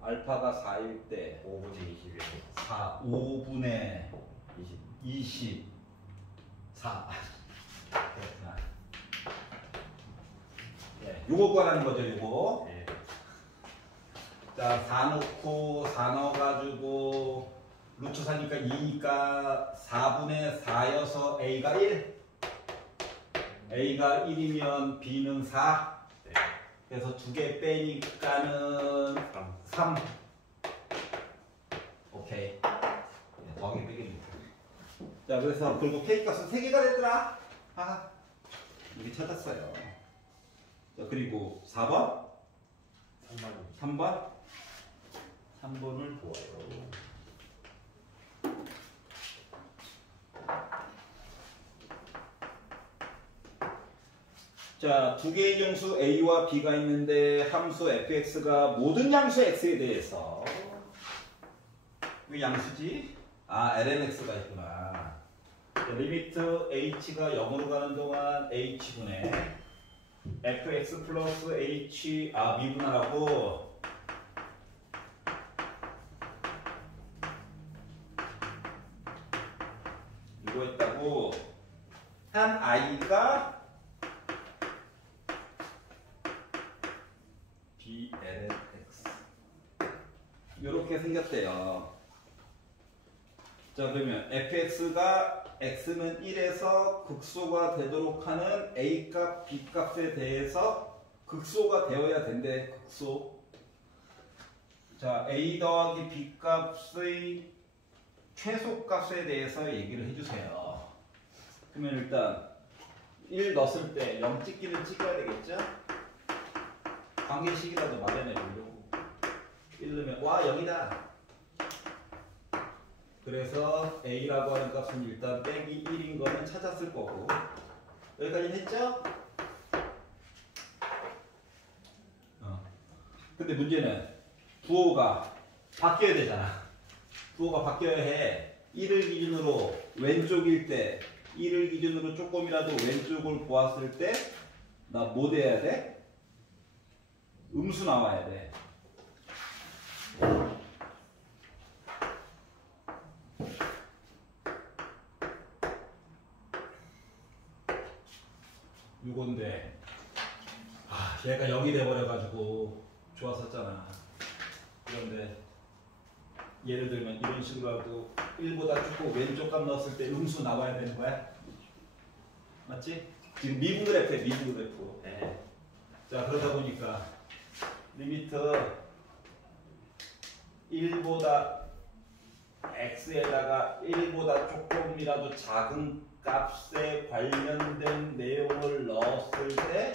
알파가 4일 때 5분의 20이에요 4, 5분의 20 24. 그렇구나. 네, 요거 구하라는 거죠, 요거. 네. 자, 4 넣고 4 넣어가지고 루트 4니까 2니까 4분의 4여서 A가 1. A가 1이면 B는 4. 네. 그래서 2개 빼니까는 3. 오케이. 네, 더하기 빼기 못. 자, 그래서 그리고 K 값은 3개가 되더라. 아, 이게 찾았어요. 자, 그리고 4번, 3번, 3번을 보아요. 자, 두 개의 정수 A와 B가 있는데 함수 fx가 모든 양수 x에 대해서 왜 양수지? 아, lnx가 있구나. 자, 리미트 h가 0으로 가는 동안 h분의 fx 플러스 h 미분하라고 이거 했다고 한 i가 blx 이렇게 생겼대요. 자, 그러면 fx가 x는 1에서 극소가 되도록 하는 a값, b값에 대해서 극소가 되어야 된대. 극소. 자, a 더하기 b값의 최소값에 대해서 얘기를 해주세요. 그러면 일단 1 넣었을 때 0 찍기는 찍어야 되겠죠? 관계식이라도 마련해 보려고. 1 넣으면 와 0이다. 그래서 A라고 하는 값은 일단 빼기 1인 거는 찾았을 거고. 여기까지 했죠? 근데 문제는 부호가 바뀌어야 되잖아. 부호가 바뀌어야 해. 1을 기준으로 왼쪽일 때 1을 기준으로 조금이라도 왼쪽을 보았을 때 나 뭐 돼야 돼? 음수 나와야 돼. 요건데 얘가 0이 돼버려가지고 좋았었잖아. 그런데 예를 들면 이런 식으로 하고 1보다 조금 왼쪽 값 넣었을 때 음수 나와야 되는 거야. 맞지? 지금 미분 그래프야, 미분 그래프. 네. 자, 그러다 보니까 리미트 1보다 x에다가 1보다 조금이라도 작은 값에 관련된 내용을 넣었을 때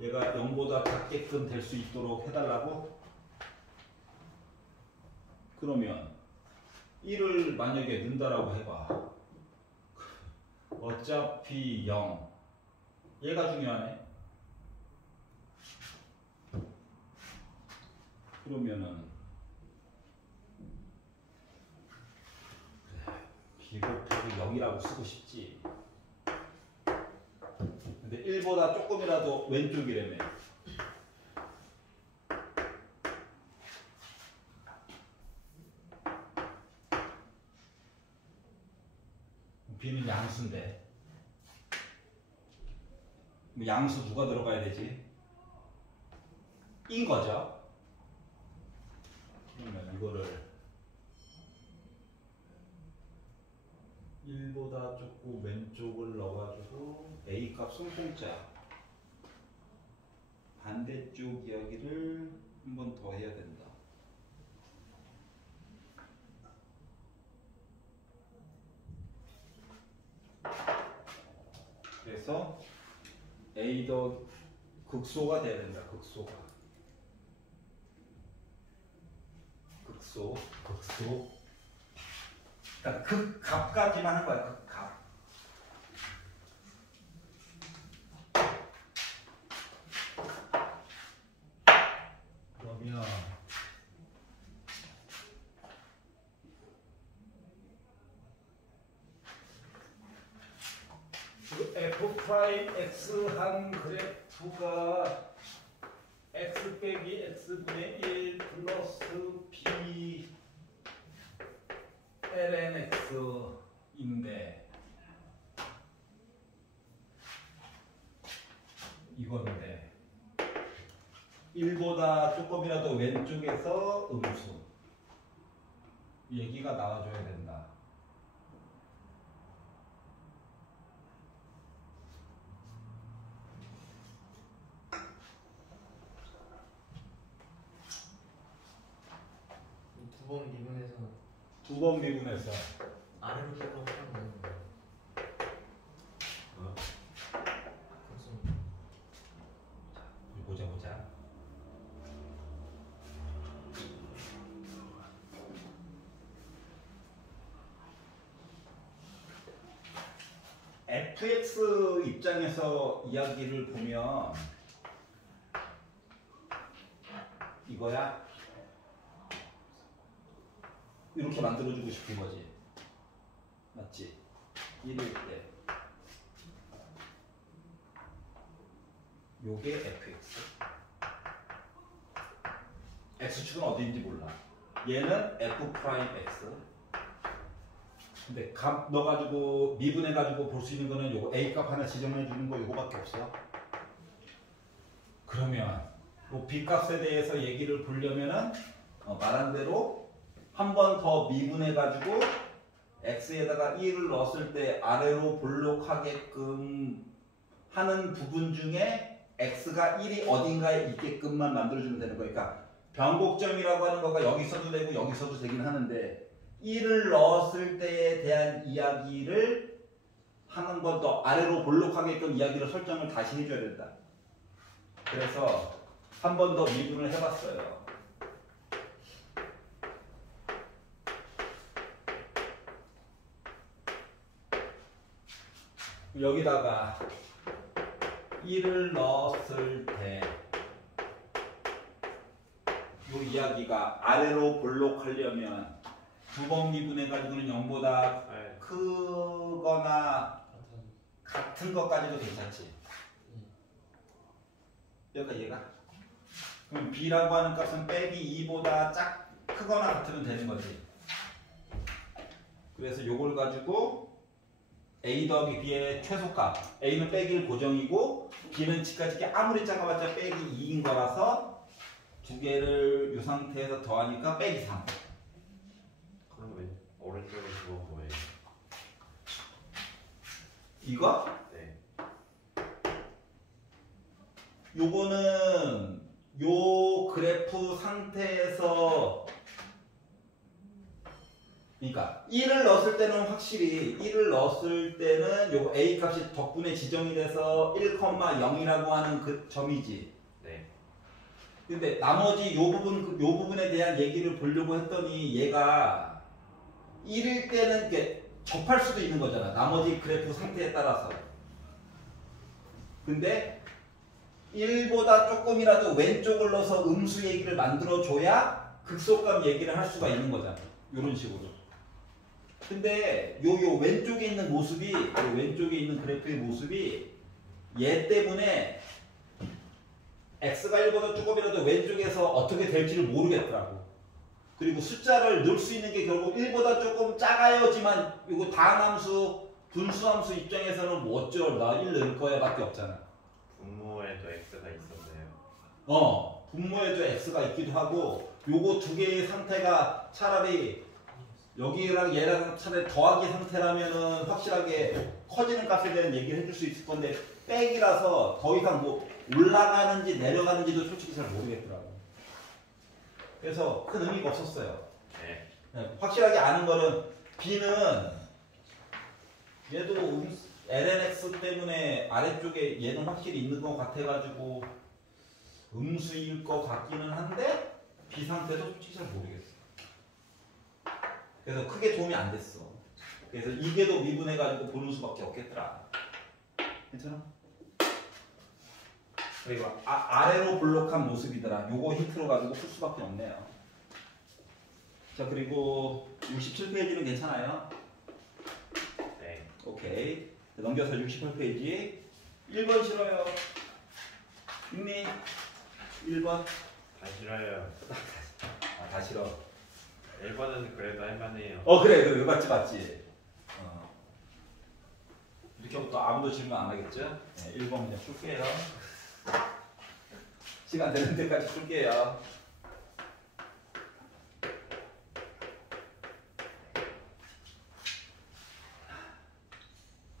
얘가 0보다 작게끔 될 수 있도록 해달라고? 그러면 1을 만약에 넣는다라고 해봐. 어차피 0. 얘가 중요하네. 그러면은 B 곱하기 0이라고 쓰고 싶지. 근데 1보다 조금이라도 왼쪽이라며. B는 양수인데. 양수 누가 들어가야 되지? 인 거죠. 그러면 이거를 1보다 조금 왼쪽을 넣어가지고 A 값은 공짜. 반대쪽 이야기를 한 번 더 해야 된다. 그래서 A도 극소가 돼야 된다. 극소가. 극소. 그러니까 극값까지만 한 거야. 극값. 프라임 x 한 그래프가 x 빼기 x분의 1 플러스 b ln x인데 이건데 1보다 조금이라도 왼쪽에서 음수 얘기가 나와줘야 된다. 두 번 미분해서 두 번 미분해서 아래로 빼고 하면 되는 거예요. 어? 그래서 보자. fx 입장에서 이야기를 보면 이거야. 이렇게 만들어주고 싶은 거지. 맞지? 1일 때 요게 fx. x축은 어디인지 몰라. 얘는 f 프라임 x. 근데 값 넣어가지고 미분해가지고 볼 수 있는 거는 요거 a 값 하나 지정해 주는 거 요거밖에 없어. 그러면 요 b 값에 대해서 얘기를 보려면은 말한 대로 한 번 더 미분해가지고 x에다가 1을 넣었을 때 아래로 볼록하게끔 하는 부분 중에 x가 1이 어딘가에 있게끔만 만들어주면 되는 거니까 변곡점이라고 하는 거가 여기 써도 되고 여기 써도 되긴 하는데 1을 넣었을 때에 대한 이야기를 한 번 더 아래로 볼록하게끔 이야기를 설정을 다시 해줘야 된다. 그래서 한 번 더 미분을 해봤어요. 여기다가 1을 넣었을 때 이 이야기가 아래로 볼록하려면 두 번 미분해가지고는 0보다 네. 크거나 같은 것까지도 괜찮지. 얘가 그럼 b라고 하는 값은 빼기 2보다 크거나 같으면 되는 거지. 그래서 요걸 가지고 a 더하기 b의 최소값, a는 빼기 1 고정이고 b는 지까지 아무리 작아봤자 빼기 2인 거라서 두 개를 이 상태에서 더하니까 빼기 3. 그럼 왜 오른쪽에 그거 뭐예요? 이거? 네. 요거는 요 그래프 상태에서 그러니까 1을 넣었을 때는 확실히 1을 넣었을 때는 요 a 값이 덕분에 지정이 돼서 1,0이라고 하는 그 점이지. 네. 근데 나머지 요 부분에 대한 얘기를 보려고 했더니 얘가 1일 때는 이게 접할 수도 있는 거잖아. 나머지 그래프 상태에 따라서. 근데 1보다 조금이라도 왼쪽을 넣어서 음수 얘기를 만들어줘야 극소값 얘기를 할 수가 있는 거잖아. 이런 식으로. 근데 요 왼쪽에 있는 모습이, 요 왼쪽에 있는 그래프의 모습이 얘 때문에 x가 1보다 조금이라도 왼쪽에서 어떻게 될지를 모르겠더라고. 그리고 숫자를 넣을 수 있는 게 결국 1보다 조금 작아야지만 이거 다함수, 분수함수 입장에서는 뭐 어쩔 나 1 넣을 거야 밖에 없잖아. 분모에도 x가 있었네요. 분모에도 x가 있기도 하고 요거 두 개의 상태가 차라리 여기랑 얘랑 차라리 더하기 상태라면은 확실하게 커지는 값에 대한 얘기를 해줄 수 있을 건데 빼기라서 더 이상 뭐 올라가는지 내려가는지도 솔직히 잘 모르겠더라고. 그래서 큰 의미가 없었어요. 네. 확실하게 아는 거는 b는 얘도 lnx 때문에 아래쪽에 얘는 확실히 있는 것 같아가지고 음수일 것 같기는 한데 b 상태도 솔직히 잘 모르겠어. 그래서 크게 도움이 안 됐어. 그래서 이게도 미분해가지고 보는 수밖에 없겠더라. 괜찮아? 그리고 아래로 볼록한 모습이더라. 요거 힌트로 가지고 풀 수밖에 없네요. 자, 그리고 67페이지는 괜찮아요? 네. 오케이. 넘겨서 68페이지. 1번 싫어요. 있니? 1번. 다 싫어요. 아, 다 싫어. 1번은 그래도 할만해요. 그래, 그래, 맞지. 이렇게 또 아무도 질문 안 하겠죠? 네, 1번 그냥 풀게요. 시간 되는 데까지 풀게요.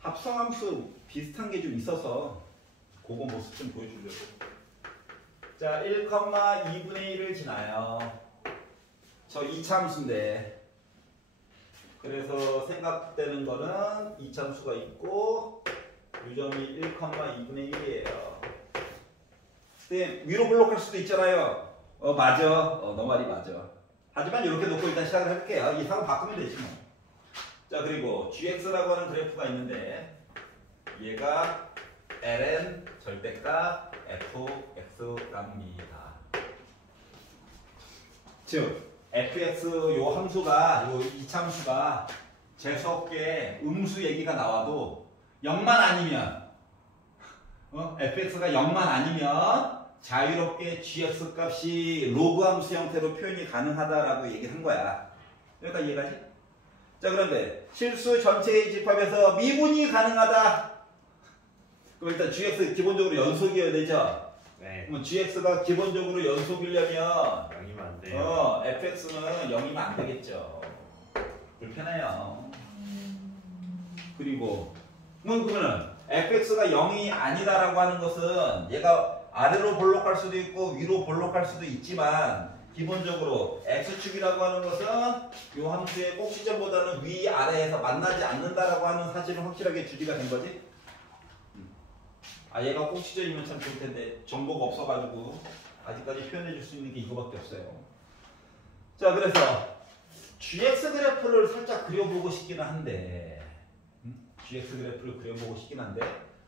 합성함수 비슷한 게 좀 있어서 그거 모습 좀 보여주려고. 자, 1,2분의 1을 지나요. 저 2차 함수인데, 그래서 생각되는 거는 2차 함수가 있고 요점이 1,2분의 1이에요. 쌤, 위로 블록할 수도 있잖아요. 맞아. 너 말이 맞아. 하지만 이렇게 놓고 일단 시작을 해볼게요. 이 상을 바꾸면 되지 뭐. 자, 그리고 gx라고 하는 그래프가 있는데 얘가 ln 절대값 fx값입니다. 즉 fx 요 함수가 요 이참수가 재수없게 음수 얘기가 나와도 0만 아니면 fx가 0만 아니면 자유롭게 gx 값이 로그 함수 형태로 표현이 가능하다라고 얘기를 한 거야. 여기까지 이해가지? 자, 그런데 실수 전체의 집합에서 미분이 가능하다. 그럼 일단 gx 기본적으로 연속이어야 되죠? 네. 그러면 gx가 기본적으로 연속이려면 0이면 안 돼요. fx는 0이면 안 되겠죠. 불편해요. 그리고 그러면 fx가 0이 아니다라고 하는 것은 얘가 아래로 볼록할 수도 있고 위로 볼록할 수도 있지만 기본적으로 x축이라고 하는 것은 이 함수의 꼭 지점보다는 위 아래에서 만나지 않는다라고 하는 사실은 확실하게 주지가 된 거지. 얘가 꼭 지점이면 참 좋을 텐데 정보가 없어가지고 아직까지 표현해 줄 수 있는 게 이거밖에 없어요. 자, 그래서 gx 그래프를 살짝 그려보고 싶기는 한데 gx 그래프를 그려보고 싶긴 한데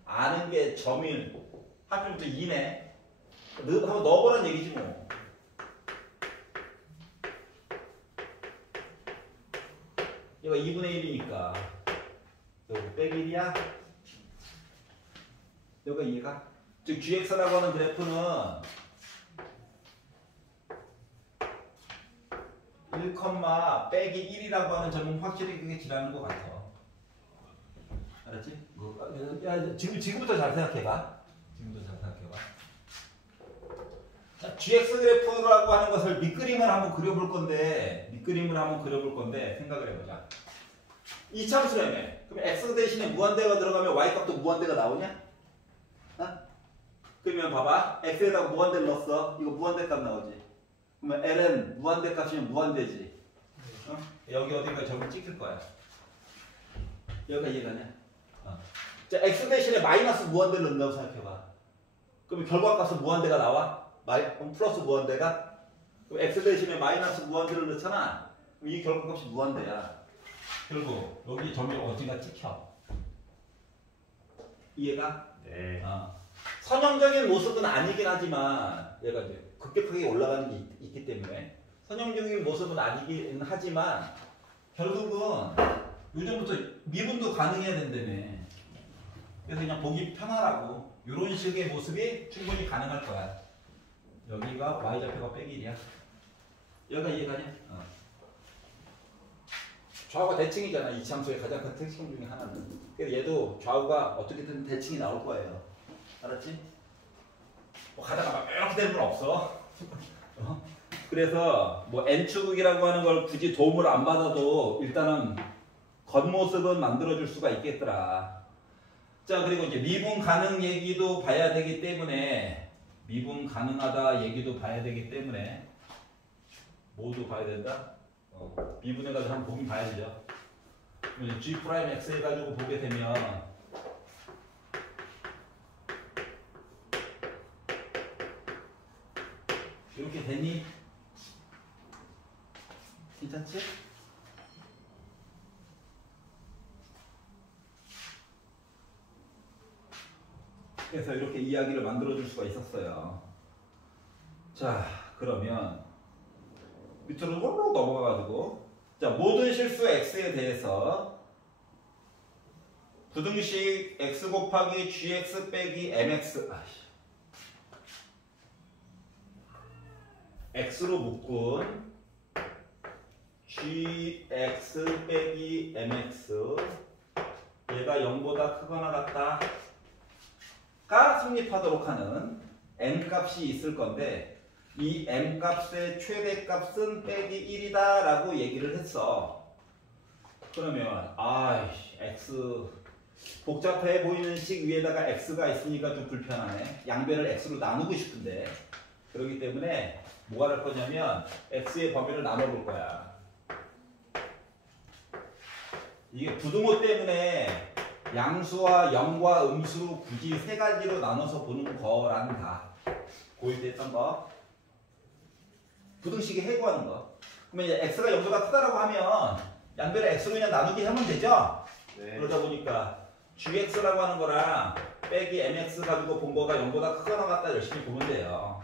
아는 게 점일 하필부터 2네. 한번 넣어보라는 얘기지 뭐. 얘가 2분의 1이니까 여기 빼기 1이야. 여기가 이해가? 즉 gx라고 하는 그래프는 1, 빼기 1이라고 하는 점은 확실히 그게 지나는 것 같아. 알았지? 야, 지금부터 잘 생각해봐. 지금부터 잘 생각해봐. 자, gx 그래프라고 하는 것을 밑그림을 한번 그려볼 건데, 생각을 해보자. 이 참수라며. 그럼 x 대신에 무한대가 들어가면 y 값도 무한대가 나오냐? 그러면 봐봐. x에다가 무한대를 넣었어. 이거 무한대 값 나오지. 그러면 ln 무한대 값이면 무한대지. 여기 어딘가 점을 찍힐 거야. 여기가 이해가냐? 자, x 대신에 마이너스 무한대를 넣는다고 생각해봐. 그러면 결과값은 무한대가 나와? 그럼 플러스 무한대가? 그럼 x 대신에 마이너스 무한대를 넣잖아. 그럼 이 결과값이 무한대야. 결국 여기 점이 어딘가 찍혀. 이해가? 네. 선형적인 모습은 아니긴 하지만 얘가 이제 급격하게 올라가는 게 있기 때문에 선형적인 모습은 아니긴 하지만 결국은 요즘부터 미분도 가능해야 된다며. 그래서 그냥 보기 편하라고 이런 식의 모습이 충분히 가능할 거야. 여기가 y좌표가 빼기 1이야. 여기가 이해가냐? 좌우가 대칭이잖아. 이 함수의 가장 큰 특징 중에 하나는. 그래서 얘도 좌우가 어떻게든 대칭이 나올 거예요. 알았지? 가다가 막 이렇게 되는 건 없어. 그래서 뭐 n축이라고 하는 걸 굳이 도움을 안 받아도 일단은 겉모습은 만들어줄 수가 있겠더라. 자, 그리고 이제 미분 가능 얘기도 봐야 되기 때문에 미분 가능하다 얘기도 봐야 되기 때문에 모두 봐야 된다. 미분해가지고 한번 보긴 봐야 되죠. G'(x) 해가지고 보게 되면 이렇게 되니? 괜찮지? 그래서 이렇게 이야기를 만들어줄 수가 있었어요. 자, 그러면 밑으로 홀로 넘어가가지고 자, 모든 실수 x에 대해서 부등식 x 곱하기 gx 빼기 mx. x로 묶은 gx 빼기 mx 얘가 0보다 크거나 같다가 성립하도록 하는 m값이 있을 건데 이 m값의 최대값은 빼기 1이다 라고 얘기를 했어. 그러면 x 복잡해 보이는 식 위에다가 x가 있으니까 좀 불편하네. 양변을 x로 나누고 싶은데 그렇기 때문에 뭐가 할 거냐면 x의 범위를 나눠볼 거야. 이게 부등호 때문에 양수와 영과 음수로 굳이 세 가지로 나눠서 보는 거란다. 고1 때 했던 거. 부등식이 해구하는 거. 그러면 이제 x가 0보다 크다라고 하면 양변을 x로 그냥 나누기 하면 되죠? 네. 그러다 보니까 gx라고 하는 거랑 빼기 mx 가지고 본 거가 0보다 크거나 같다 열심히 보면 돼요.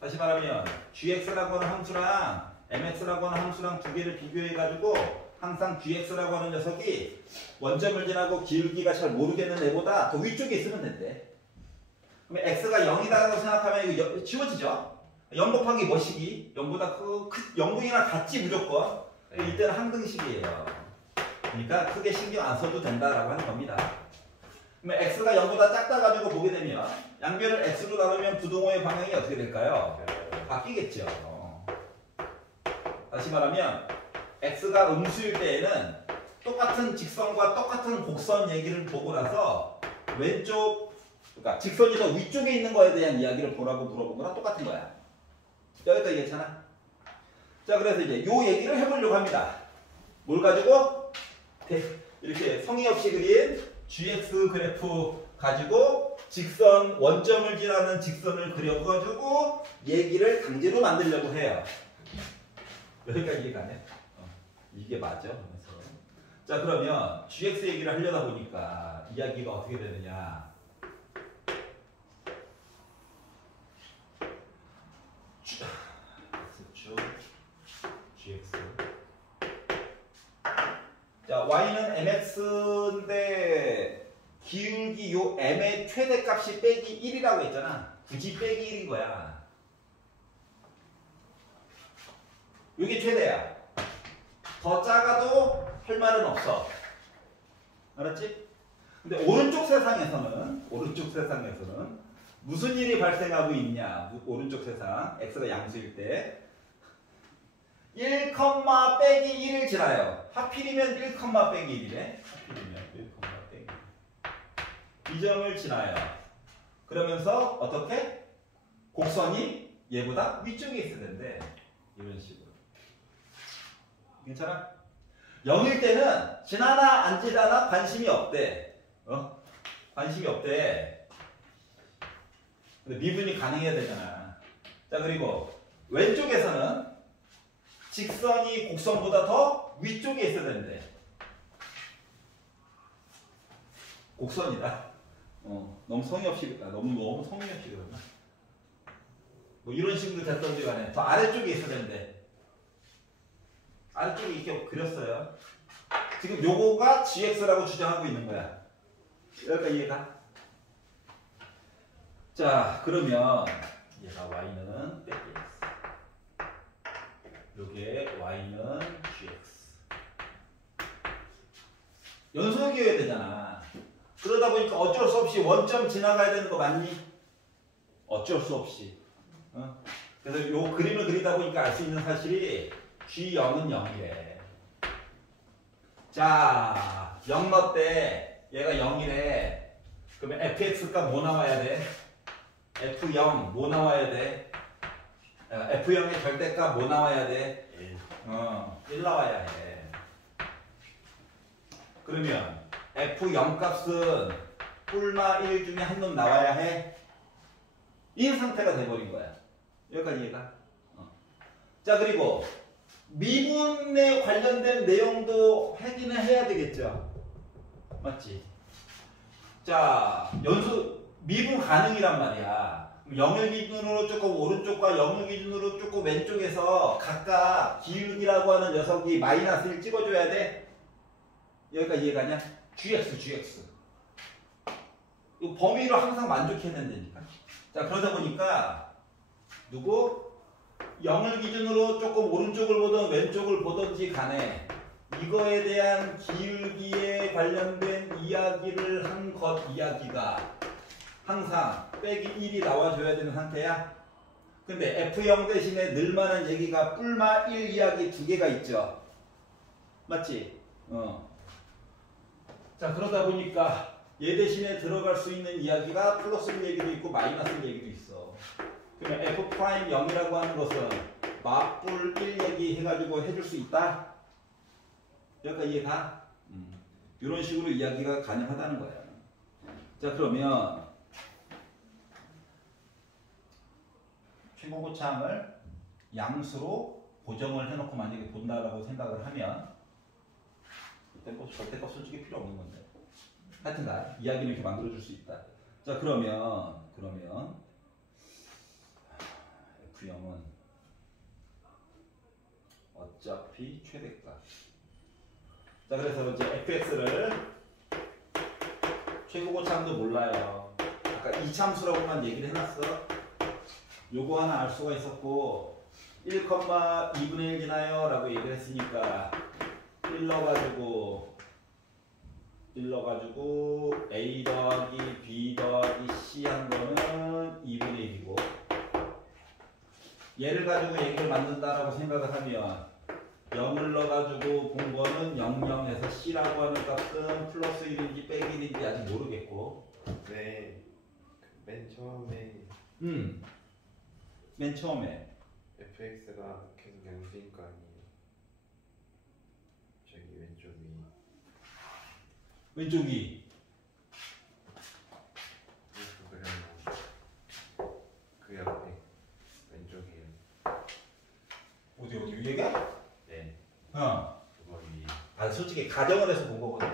다시 말하면 gx라고 하는 함수랑 mx라고 하는 함수랑 두 개를 비교해가지고 항상 gx라고 하는 녀석이 원점을 지나고 기울기가 잘 모르겠는 애보다 더 위쪽에 있으면 된대. 그러면 x가 0이다라고 생각하면 이거 지워지죠? 0 곱하기 뭐식이? 0보다 0분이나 같지 무조건. 이때는 항등식이에요. 그러니까 크게 신경 안 써도 된다라고 하는 겁니다. 그러면 x가 0보다 작다 가지고 보게 되면 양변을 x로 나누면 부등호의 방향이 어떻게 될까요? 바뀌겠죠. 다시 말하면 x가 음수일 때에는 똑같은 직선과 똑같은 곡선 얘기를 보고 나서 왼쪽, 그러니까 직선이 더 위쪽에 있는 거에 대한 이야기를 보라고 물어본 거랑 똑같은 거야. 여기까지 괜찮아? 자, 그래서 이제 요 얘기를 해보려고 합니다. 뭘 가지고? 이렇게 성의 없이 그린 gx 그래프 가지고 직선, 원점을 지나는 직선을 그려가지고 얘기를 강제로 만들려고 해요. 여기까지 이해가 안 해? 이게 맞아? 그러면서. 자, 그러면 gx 얘기를 하려다 보니까 이야기가 어떻게 되느냐. gx. 자, y는 mx인데 기울기 요 m의 최대값이 빼기 1이라고 했잖아. 굳이 빼기 1인 거야. 이게 최대야. 더 작아도 할 말은 없어. 알았지? 근데 오른쪽 세상에서는 무슨 일이 발생하고 있냐? 오른쪽 세상 x가 양수일 때 1, 빼기 1을 지나요. 하필이면 1, 빼기 1이래. 하필이면 1, 빼기 1. 이 점을 지나요. 그러면서 어떻게? 곡선이 얘보다 위쪽에 있어야 된대. 이런 식으로. 괜찮아? 0일 때는 지나나 안 지나나 관심이 없대. 관심이 없대. 근데 미분이 가능해야 되잖아. 자, 그리고 왼쪽에서는 직선이 곡선보다 더 위쪽에 있어야 되는데 곡선이다. 너무 성의 없이 너무 성의 없이 그러나 뭐 이런 식으로 됐던지 간에 더 아래쪽에 있어야 되는데 아래쪽에 이렇게 그렸어요. 지금 요거가 gx라고 주장하고 있는 거야. 여기까지 이해가? 자, 그러면 얘가 y는 빼기 x, 요게 y는 gx. 연속이어야 되잖아. 그러다 보니까 어쩔 수 없이 원점 지나가야 되는 거 맞니? 어쩔 수 없이. 그래서 요 그림을 그리다 보니까 알 수 있는 사실이 G0은 0이래. 자, 0 넣을 얘가 0이래. 그러면 fx가 뭐 나와야 돼? f0 뭐 나와야 돼? f0의 절대값 뭐 나와야 돼? 1 나와야 해. 그러면 f0 값은 뿔마 1 중에 한 놈 나와야 해? 이 상태가 돼버린 거야. 여기까지 이해가? 자, 그리고 미분에 관련된 내용도 확인을 해야 되겠죠. 맞지? 자, 미분 가능이란 말이야. 0을 기준으로 조금 오른쪽과 0을 기준으로 조금 왼쪽에서 각각 기울기라고 하는 녀석이 마이너스 1 찍어줘야 돼. 여기까지 이해가냐? gx. 그 범위로 항상 만족해야 된다니까. 자, 그러다 보니까 누구? 0을 기준으로 조금 오른쪽을 보든 왼쪽을 보든지 간에 이거에 대한 기울기에 관련된 이야기를 한 것 이야기가 항상 빼기 1이 나와줘야 되는 상태야. 근데 F0 대신에 늘만한 얘기가 뿔마 1 이야기 두 개가 있죠. 맞지? 자, 그러다 보니까 얘 대신에 들어갈 수 있는 이야기가 플러스 1 얘기도 있고 마이너스 1 얘기도 있어. 그러면 F'0이라고 하는 것은 맞불 1 얘기 해가지고 해줄 수 있다? 여기까지 이해가? 이런 식으로 이야기가 가능하다는 거야. 자, 그러면 최고고참을 양수로 고정을 해놓고 만약에 본다라고 생각을 하면 절대값 솔직히 필요 없는 건데 하여튼간 이야기는 이렇게 만들어줄 수 있다. 자, 그러면 F0은 어차피 최대값. 자, 그래서 이제 fx를 최고고참도 몰라요. 아까 이참수라고만 얘기를 해놨어. 요거 하나 알 수가 있었고 1,2분의 1 지나요 라고 얘기를 했으니까 1 넣어가지고 A 더하기 B 더하기 C 한 거는 2분의 1이고 얘를 가지고 얘기를 만든다라고 생각을 하면 0을 넣어가지고 본 거는 00에서 C라고 하는 값은 플러스 1인지 빼기 1인지 아직 모르겠고. 네. 맨 처음에 맨 처음에 fx가 계속 양수인 거 아니에요? 저기 왼쪽이 그러면 그 옆에 왼쪽이에요. 어디 위에가? 네. 그거 위에. 아, 솔직히 가정을 해서 본 거거든.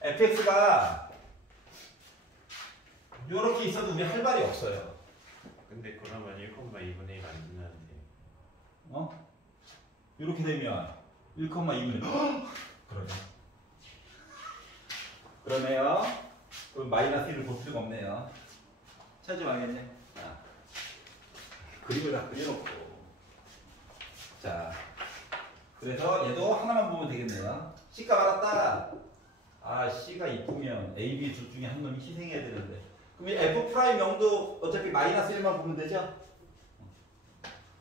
fx가 요렇게 있어도 우리 할 말이 없어요. 근데 그러면 1,2분의 1 안 지나는데. 요렇게 되면 1,2분의 1 그러네요. 그럼 마이너스 1을 볼 필요가 없네요. 찾지 말겠네. 자, 그림을 다 그려놓고. 자, 그래서 얘도 하나만 보면 되겠네요. C값 알았다. 아, C가 이쁘면 A, B 둘 중에 한 놈이 희생해야 되는데. 그럼 이 F'0도 어차피 마이너스 1만 보면 되죠?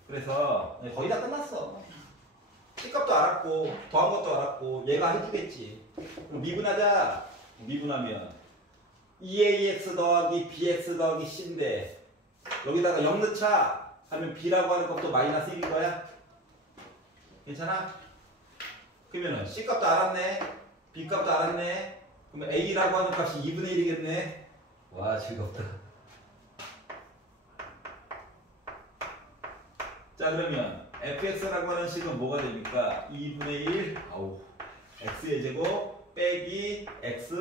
그래서 거의 다 끝났어. C값도 알았고 더한 것도 알았고 얘가 해주겠지. 그럼 미분하자. 미분하면 2ax 더하기 bx 더하기 c인데 여기다가 0 넣자 하면 b라고 하는 값도 마이너스 1인 거야? 괜찮아? 그러면은 c값도 알았네, b값도 알았네. 그러면 a라고 하는 값이 2분의 1이겠네. 와, 즐겁다. 자, 그러면 fx라고 하는 식은 뭐가 됩니까? 2분의 1 x의 제곱 빼기 x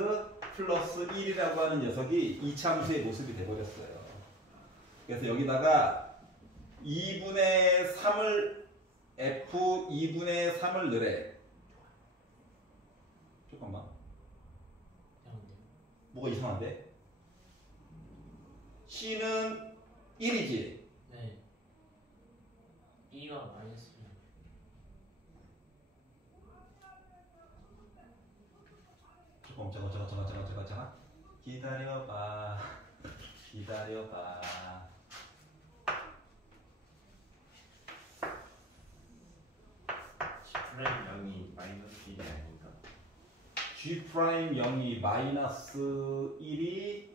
플러스 1이라고 하는 녀석이 이참수의 모습이 돼버렸어요. 그래서 여기다가 2분의 3을 f 2분의 3을 넣으래. 잠깐만. 뭐가 이상한데? c는 1이지? 네. 2가 마이너스 1. 잠깐. 기다려봐. G'0이 마이너스 1이 아닌가? G'0이 마이너스 1이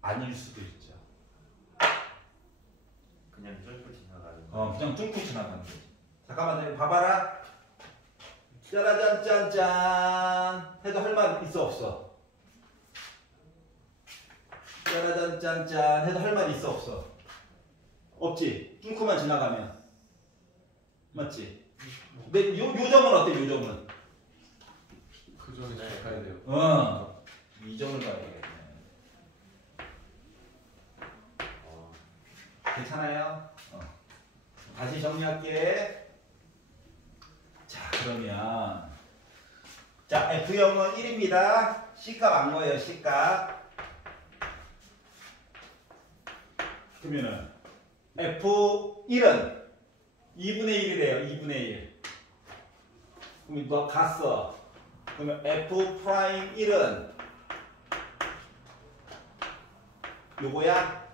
아닐 수도 있죠. 그냥 쫄고 지나가는 거. 그냥 쭉 지나가는 거지. 잠깐만, 봐봐라. 짜라잔 짠짠 해도 할 말 있어 없어? 짜라잔 짠짠 해도 할 말 있어 없어? 없지. 뚫고만 지나가면. 맞지? 근데 요 점은 어때? 요 점은? 그 점이 잘 가야 돼요. 이 점을 봐야 되겠네. 괜찮아요? 다시 정리할게. 자, 그러면 자, F0은 1입니다. C값 안 거예요. C값. 그러면은 F1은 2분의 1이래요. 2분의 1. 그럼 너 갔어. 그러면 F'1은 요거야?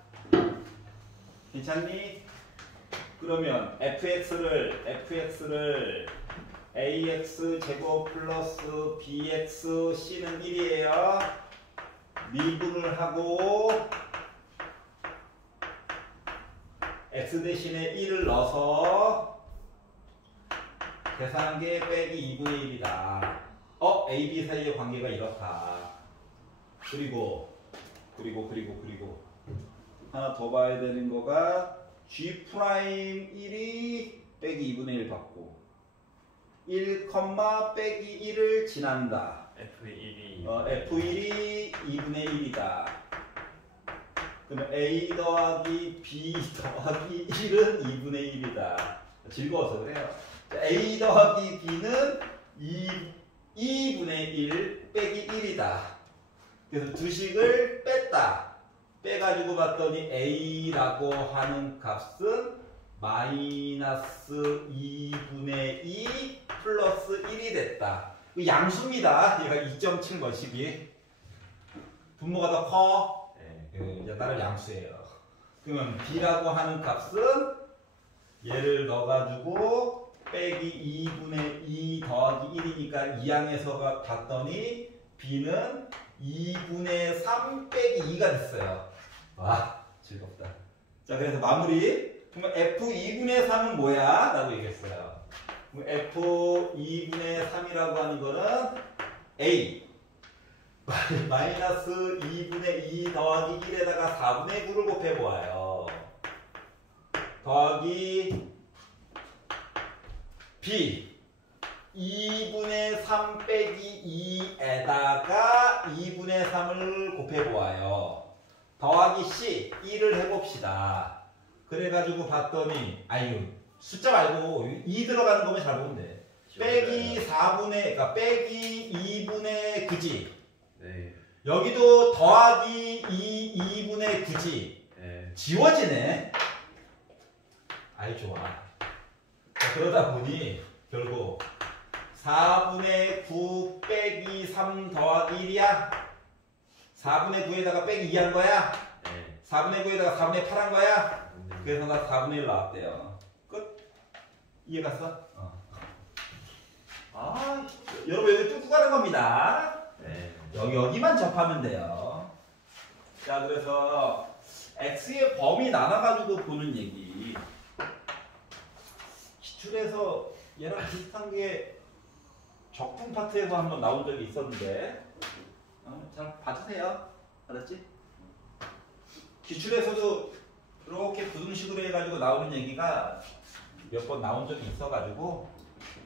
괜찮니? 그러면 fx를 ax 제곱 플러스 bx c는 1이에요. 미분을 하고 x 대신에 1을 넣어서 계산한 게 빼기 2분의 1이다. a, b 사이의 관계가 이렇다. 그리고 하나 더 봐야 되는 거가 G'1이 빼기 2분의 1 받고 1, 빼기 1을 지난다. F1이 F1이 2분의 1이다. 그러면 A 더하기 B 더하기 1은 2분의 1이다. 즐거워서 그래요. A 더하기 B는 2분의 1 빼기 1이다. 그래서 두 식을 뺐다. 빼가지고 봤더니 A라고 하는 값은 마이너스 2분의 2 플러스 1이 됐다. 양수입니다. 얘가 2.7 것이기. 분모가 더 커. 이제 따로 양수예요. 그러면 B라고 하는 값은 얘를 넣어가지고 빼기 2분의 2 더하기 1이니까 2항에서 봤더니 B는 2분의 3 빼기 2가 됐어요. 와, 즐겁다. 자, 그래서 마무리. 그러면 F2분의 3은 뭐야? 라고 얘기했어요. 그럼 F2분의 3이라고 하는 거는 A 마이너스 2분의 2 더하기 1에다가 4분의 9를 곱해보아요. 더하기 B 2분의 3 빼기 2에다가 2분의 3을 곱해보아요. 더하기 C 1을 해봅시다. 그래가지고 봤더니 아유 숫자 말고 2 들어가는 거면 잘 보면 돼. 빼기 4분의 그러니까 빼기 2분의 9지. 네. 여기도 더하기 2분의 9지. 네. 지워지네. 아이 좋아. 자, 그러다 보니 결국 4분의 9 빼기 3 더하기 1이야. 4분의 9에다가 빼기 2 한 거야. 네. 4분의 9에다가 4분의 8 한 거야. 네. 그래서 나 4분의 1 나왔대요. 끝. 이해 갔어? 아, 여러분 여기 뚫고 가는 겁니다. 네. 여기만 접하면 돼요. 자, 그래서 x의 범위 나눠가지고 보는 얘기. 기출에서 얘랑 비슷한 게 적분 파트에서 한번 나온 적이 있었는데 잘 봐주세요. 알았지? 기출에서도 이렇게 부등식으로 해가지고 나오는 얘기가 몇 번 나온 적이 있어가지고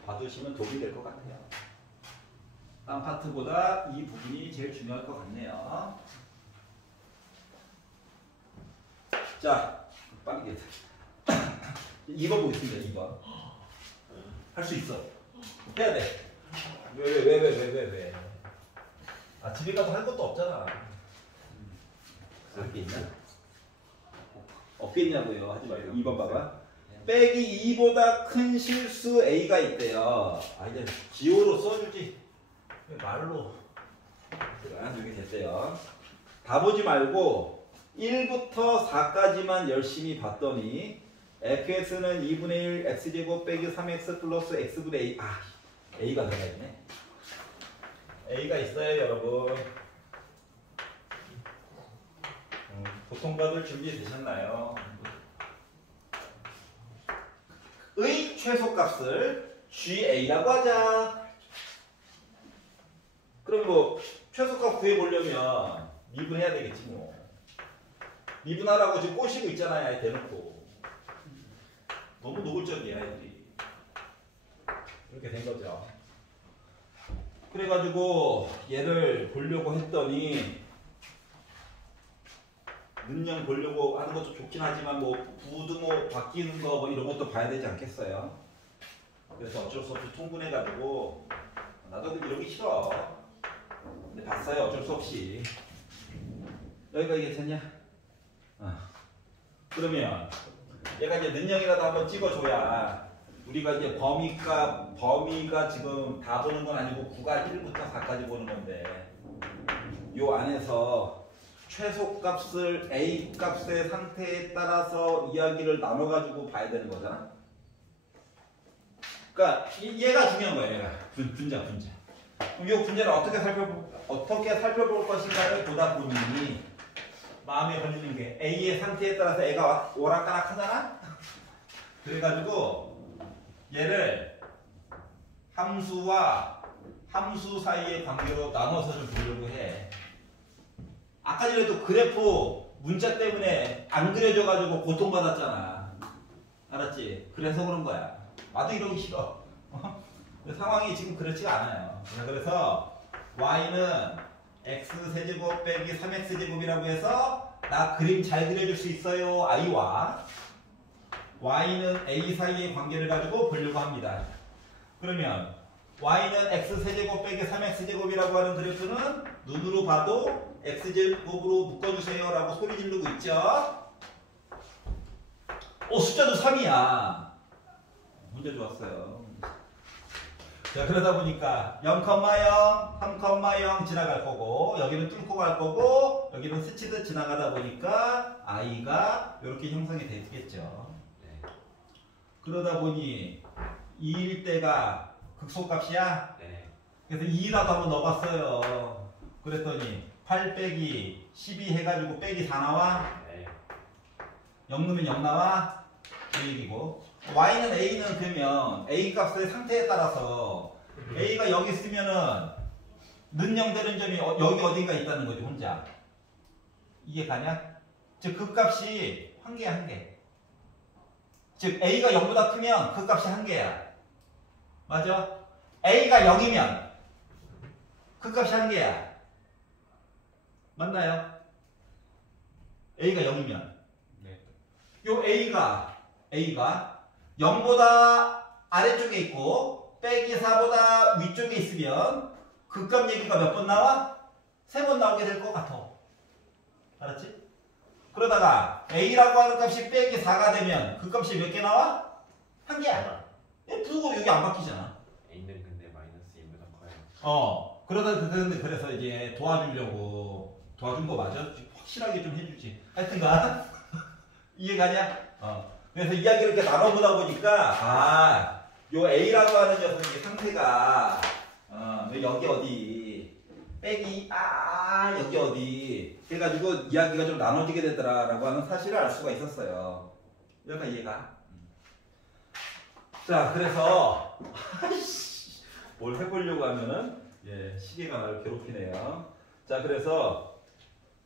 봐두시면 도움이 될 것 같아요. 딴 파트보다 이 부분이 제일 중요할 것 같네요. 자, 빠르게 2번 보겠습니다. 2번 할 수 있어. 해야 돼. 왜? 아, 집에 가서 할 것도 없잖아. 할 게 있나? 없겠냐고요. 하지 말고 2번 봐봐. 빼기 2보다 큰 실수 A가 있대요. 아, 이제 기호로 써주지. 왜 말로. 자, 여기 됐대요. 다 보지 말고 1부터 4까지만 열심히 봤더니 fx는 2분의 1 x제곱 빼기 3x 플러스 x분의 a. 아, a가 들어가 있네. a가 있어요, 여러분. 보통 받을 준비 되셨나요? 의 최소값을 GA라고 하자. 그럼 뭐 최소값 구해보려면 미분해야 되겠지 뭐. 미분하라고 지금 꼬시고 있잖아요. 아예 대놓고. 너무 노골적이야 애들이. 이렇게 된 거죠. 그래가지고 얘를 보려고 했더니 능력 보려고 하는 것도 좋긴 하지만 뭐 부등호 바뀌는 거 뭐 이런 것도 봐야 되지 않겠어요? 그래서 어쩔 수 없이 통분해가지고 나도 이러기 싫어. 근데 봤어요. 어쩔 수 없이. 여기가 이해됐냐? 그러면 얘가 이제 능력이라도 한번 찍어줘야 우리가 이제 범위가 지금 다 보는 건 아니고 9가 1부터 4까지 보는 건데 요 안에서 최소값을 A 값의 상태에 따라서 이야기를 나눠가지고 봐야 되는 거잖아. 그러니까 얘가 중요한 거예요. 얘가 분자. 그럼 이 분자를 어떻게 살펴볼 것인가를 보다 보니 마음에 걸리는 게 A의 상태에 따라서 애가 오락가락 하잖아? 그래가지고 얘를 함수와 함수 사이의 관계로 나눠서 좀 보려고 해. 아까 전에도 그래프 문자 때문에 안 그려져가지고 고통받았잖아. 알았지? 그래서 그런 거야. 나도 이러기 싫어. 상황이 지금 그렇지가 않아요. 그래서 y는 x세제곱 빼기 3x제곱이라고 해서 나 그림 잘 그려줄 수 있어요. i와 y는 a 사이의 관계를 가지고 보려고 합니다. 그러면 y는 x세제곱 빼기 3x제곱이라고 하는 그래프는 눈으로 봐도 x제곱으로 묶어주세요 라고 소리 지르고 있죠. 숫자도 3이야. 문제 좋았어요. 자, 그러다 보니까 0,0, 3,0 지나갈 거고 여기는 뚫고 갈 거고 여기는 스치듯 지나가다 보니까 i가 이렇게 형성이 되겠죠. 네. 그러다 보니 2일 때가 극소값이야. 네. 그래서 2라도 한번 넣어봤어요. 그랬더니 8 빼기 12 해가지고 빼기 4 나와. 네. 0 넣으면 0 나와. 이 얘기고 y는 a는 그러면 a 값의 상태에 따라서 a가 여기 있으면은 는영되는 점이 여기 어딘가 있다는 거지 혼자. 이해 가냐? 즉 그 값이 한 개야 한 개. 즉 a가 0보다 크면 그 값이 한 개야. 맞아? a가 0이면 그 값이 한 개야. 맞나요? a가 0이면 네. 요 a가 0보다 아래쪽에 있고 빼기 4보다 위쪽에 있으면 극값 얘기가 몇 번 나와? 3번 나오게 될 것 같아. 알았지? 그러다가 a라고 하는 값이 빼기 4가 되면 그 값이 몇 개 나와? 한 개야. 부고 여기 안 바뀌잖아. A는 근데 마이너스 2보다 커요. 그래서 이제 도와준 거 맞아? 확실하게 좀 해주지. 하여튼간 이해가냐? 그래서 이야기를 이렇게 나눠보다 보니까 요 A라고 하는 녀석의 상태가 여기 어디 빼기 여기 어디 해가지고 이야기가 좀 나눠지게 되더라라고 하는 사실을 알 수가 있었어요. 여기가 이해가? 자, 그래서 뭘 해보려고 하면은 시계가 나를 괴롭히네요. 자, 그래서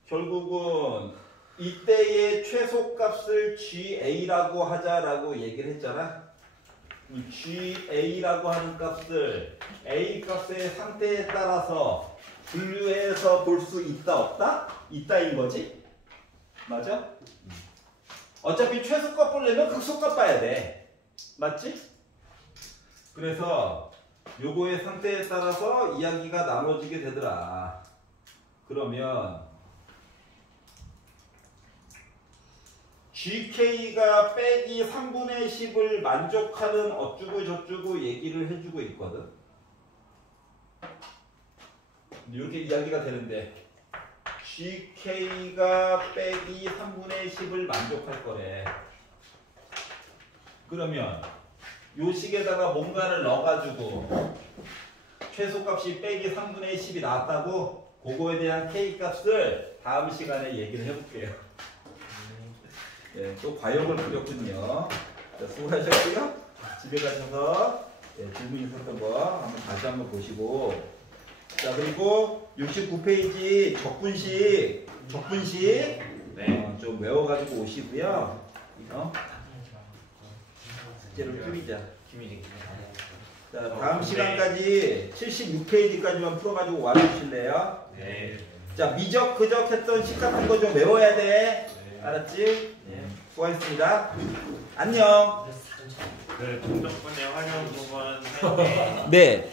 결국은 이때의 최소값을 GA라고 하자라고 얘기를 했잖아. GA라고 하는 값을 A 값의 상태에 따라서 분류해서 볼 수 있다 없다? 있다인 거지? 맞아? 어차피 최소값 보려면 극소값 봐야 돼. 맞지? 그래서 요거의 상태에 따라서 이야기가 나눠지게 되더라. 그러면 GK가 빼기 3분의 10을 만족하는 어쩌고 저쩌고 얘기를 해주고 있거든. 이렇게 이야기가 되는데 GK가 빼기 3분의 10을 만족할 거래. 그러면 요 식에다가 뭔가를 넣어가지고 최소값이 빼기 3분의 10이 나왔다고 그거에 대한 K값을 다음 시간에 얘기를 해볼게요. 또 과역을 그렸군요. 자, 수고하셨고요. 집에 가셔서 질문 있었던 거 한번 다시 한번 보시고, 자, 그리고 69페이지 적분식 좀 외워가지고 오시고요. 숙제를 줄이자. 자, 다음 시간까지 76페이지까지만 풀어가지고 와주실래요? 네. 자, 미적 그적 했던 식 같은 거 좀 외워야 돼. 알았지? 수고하셨습니다. 안녕. 그 동적분의 활용 부분 할 때 네.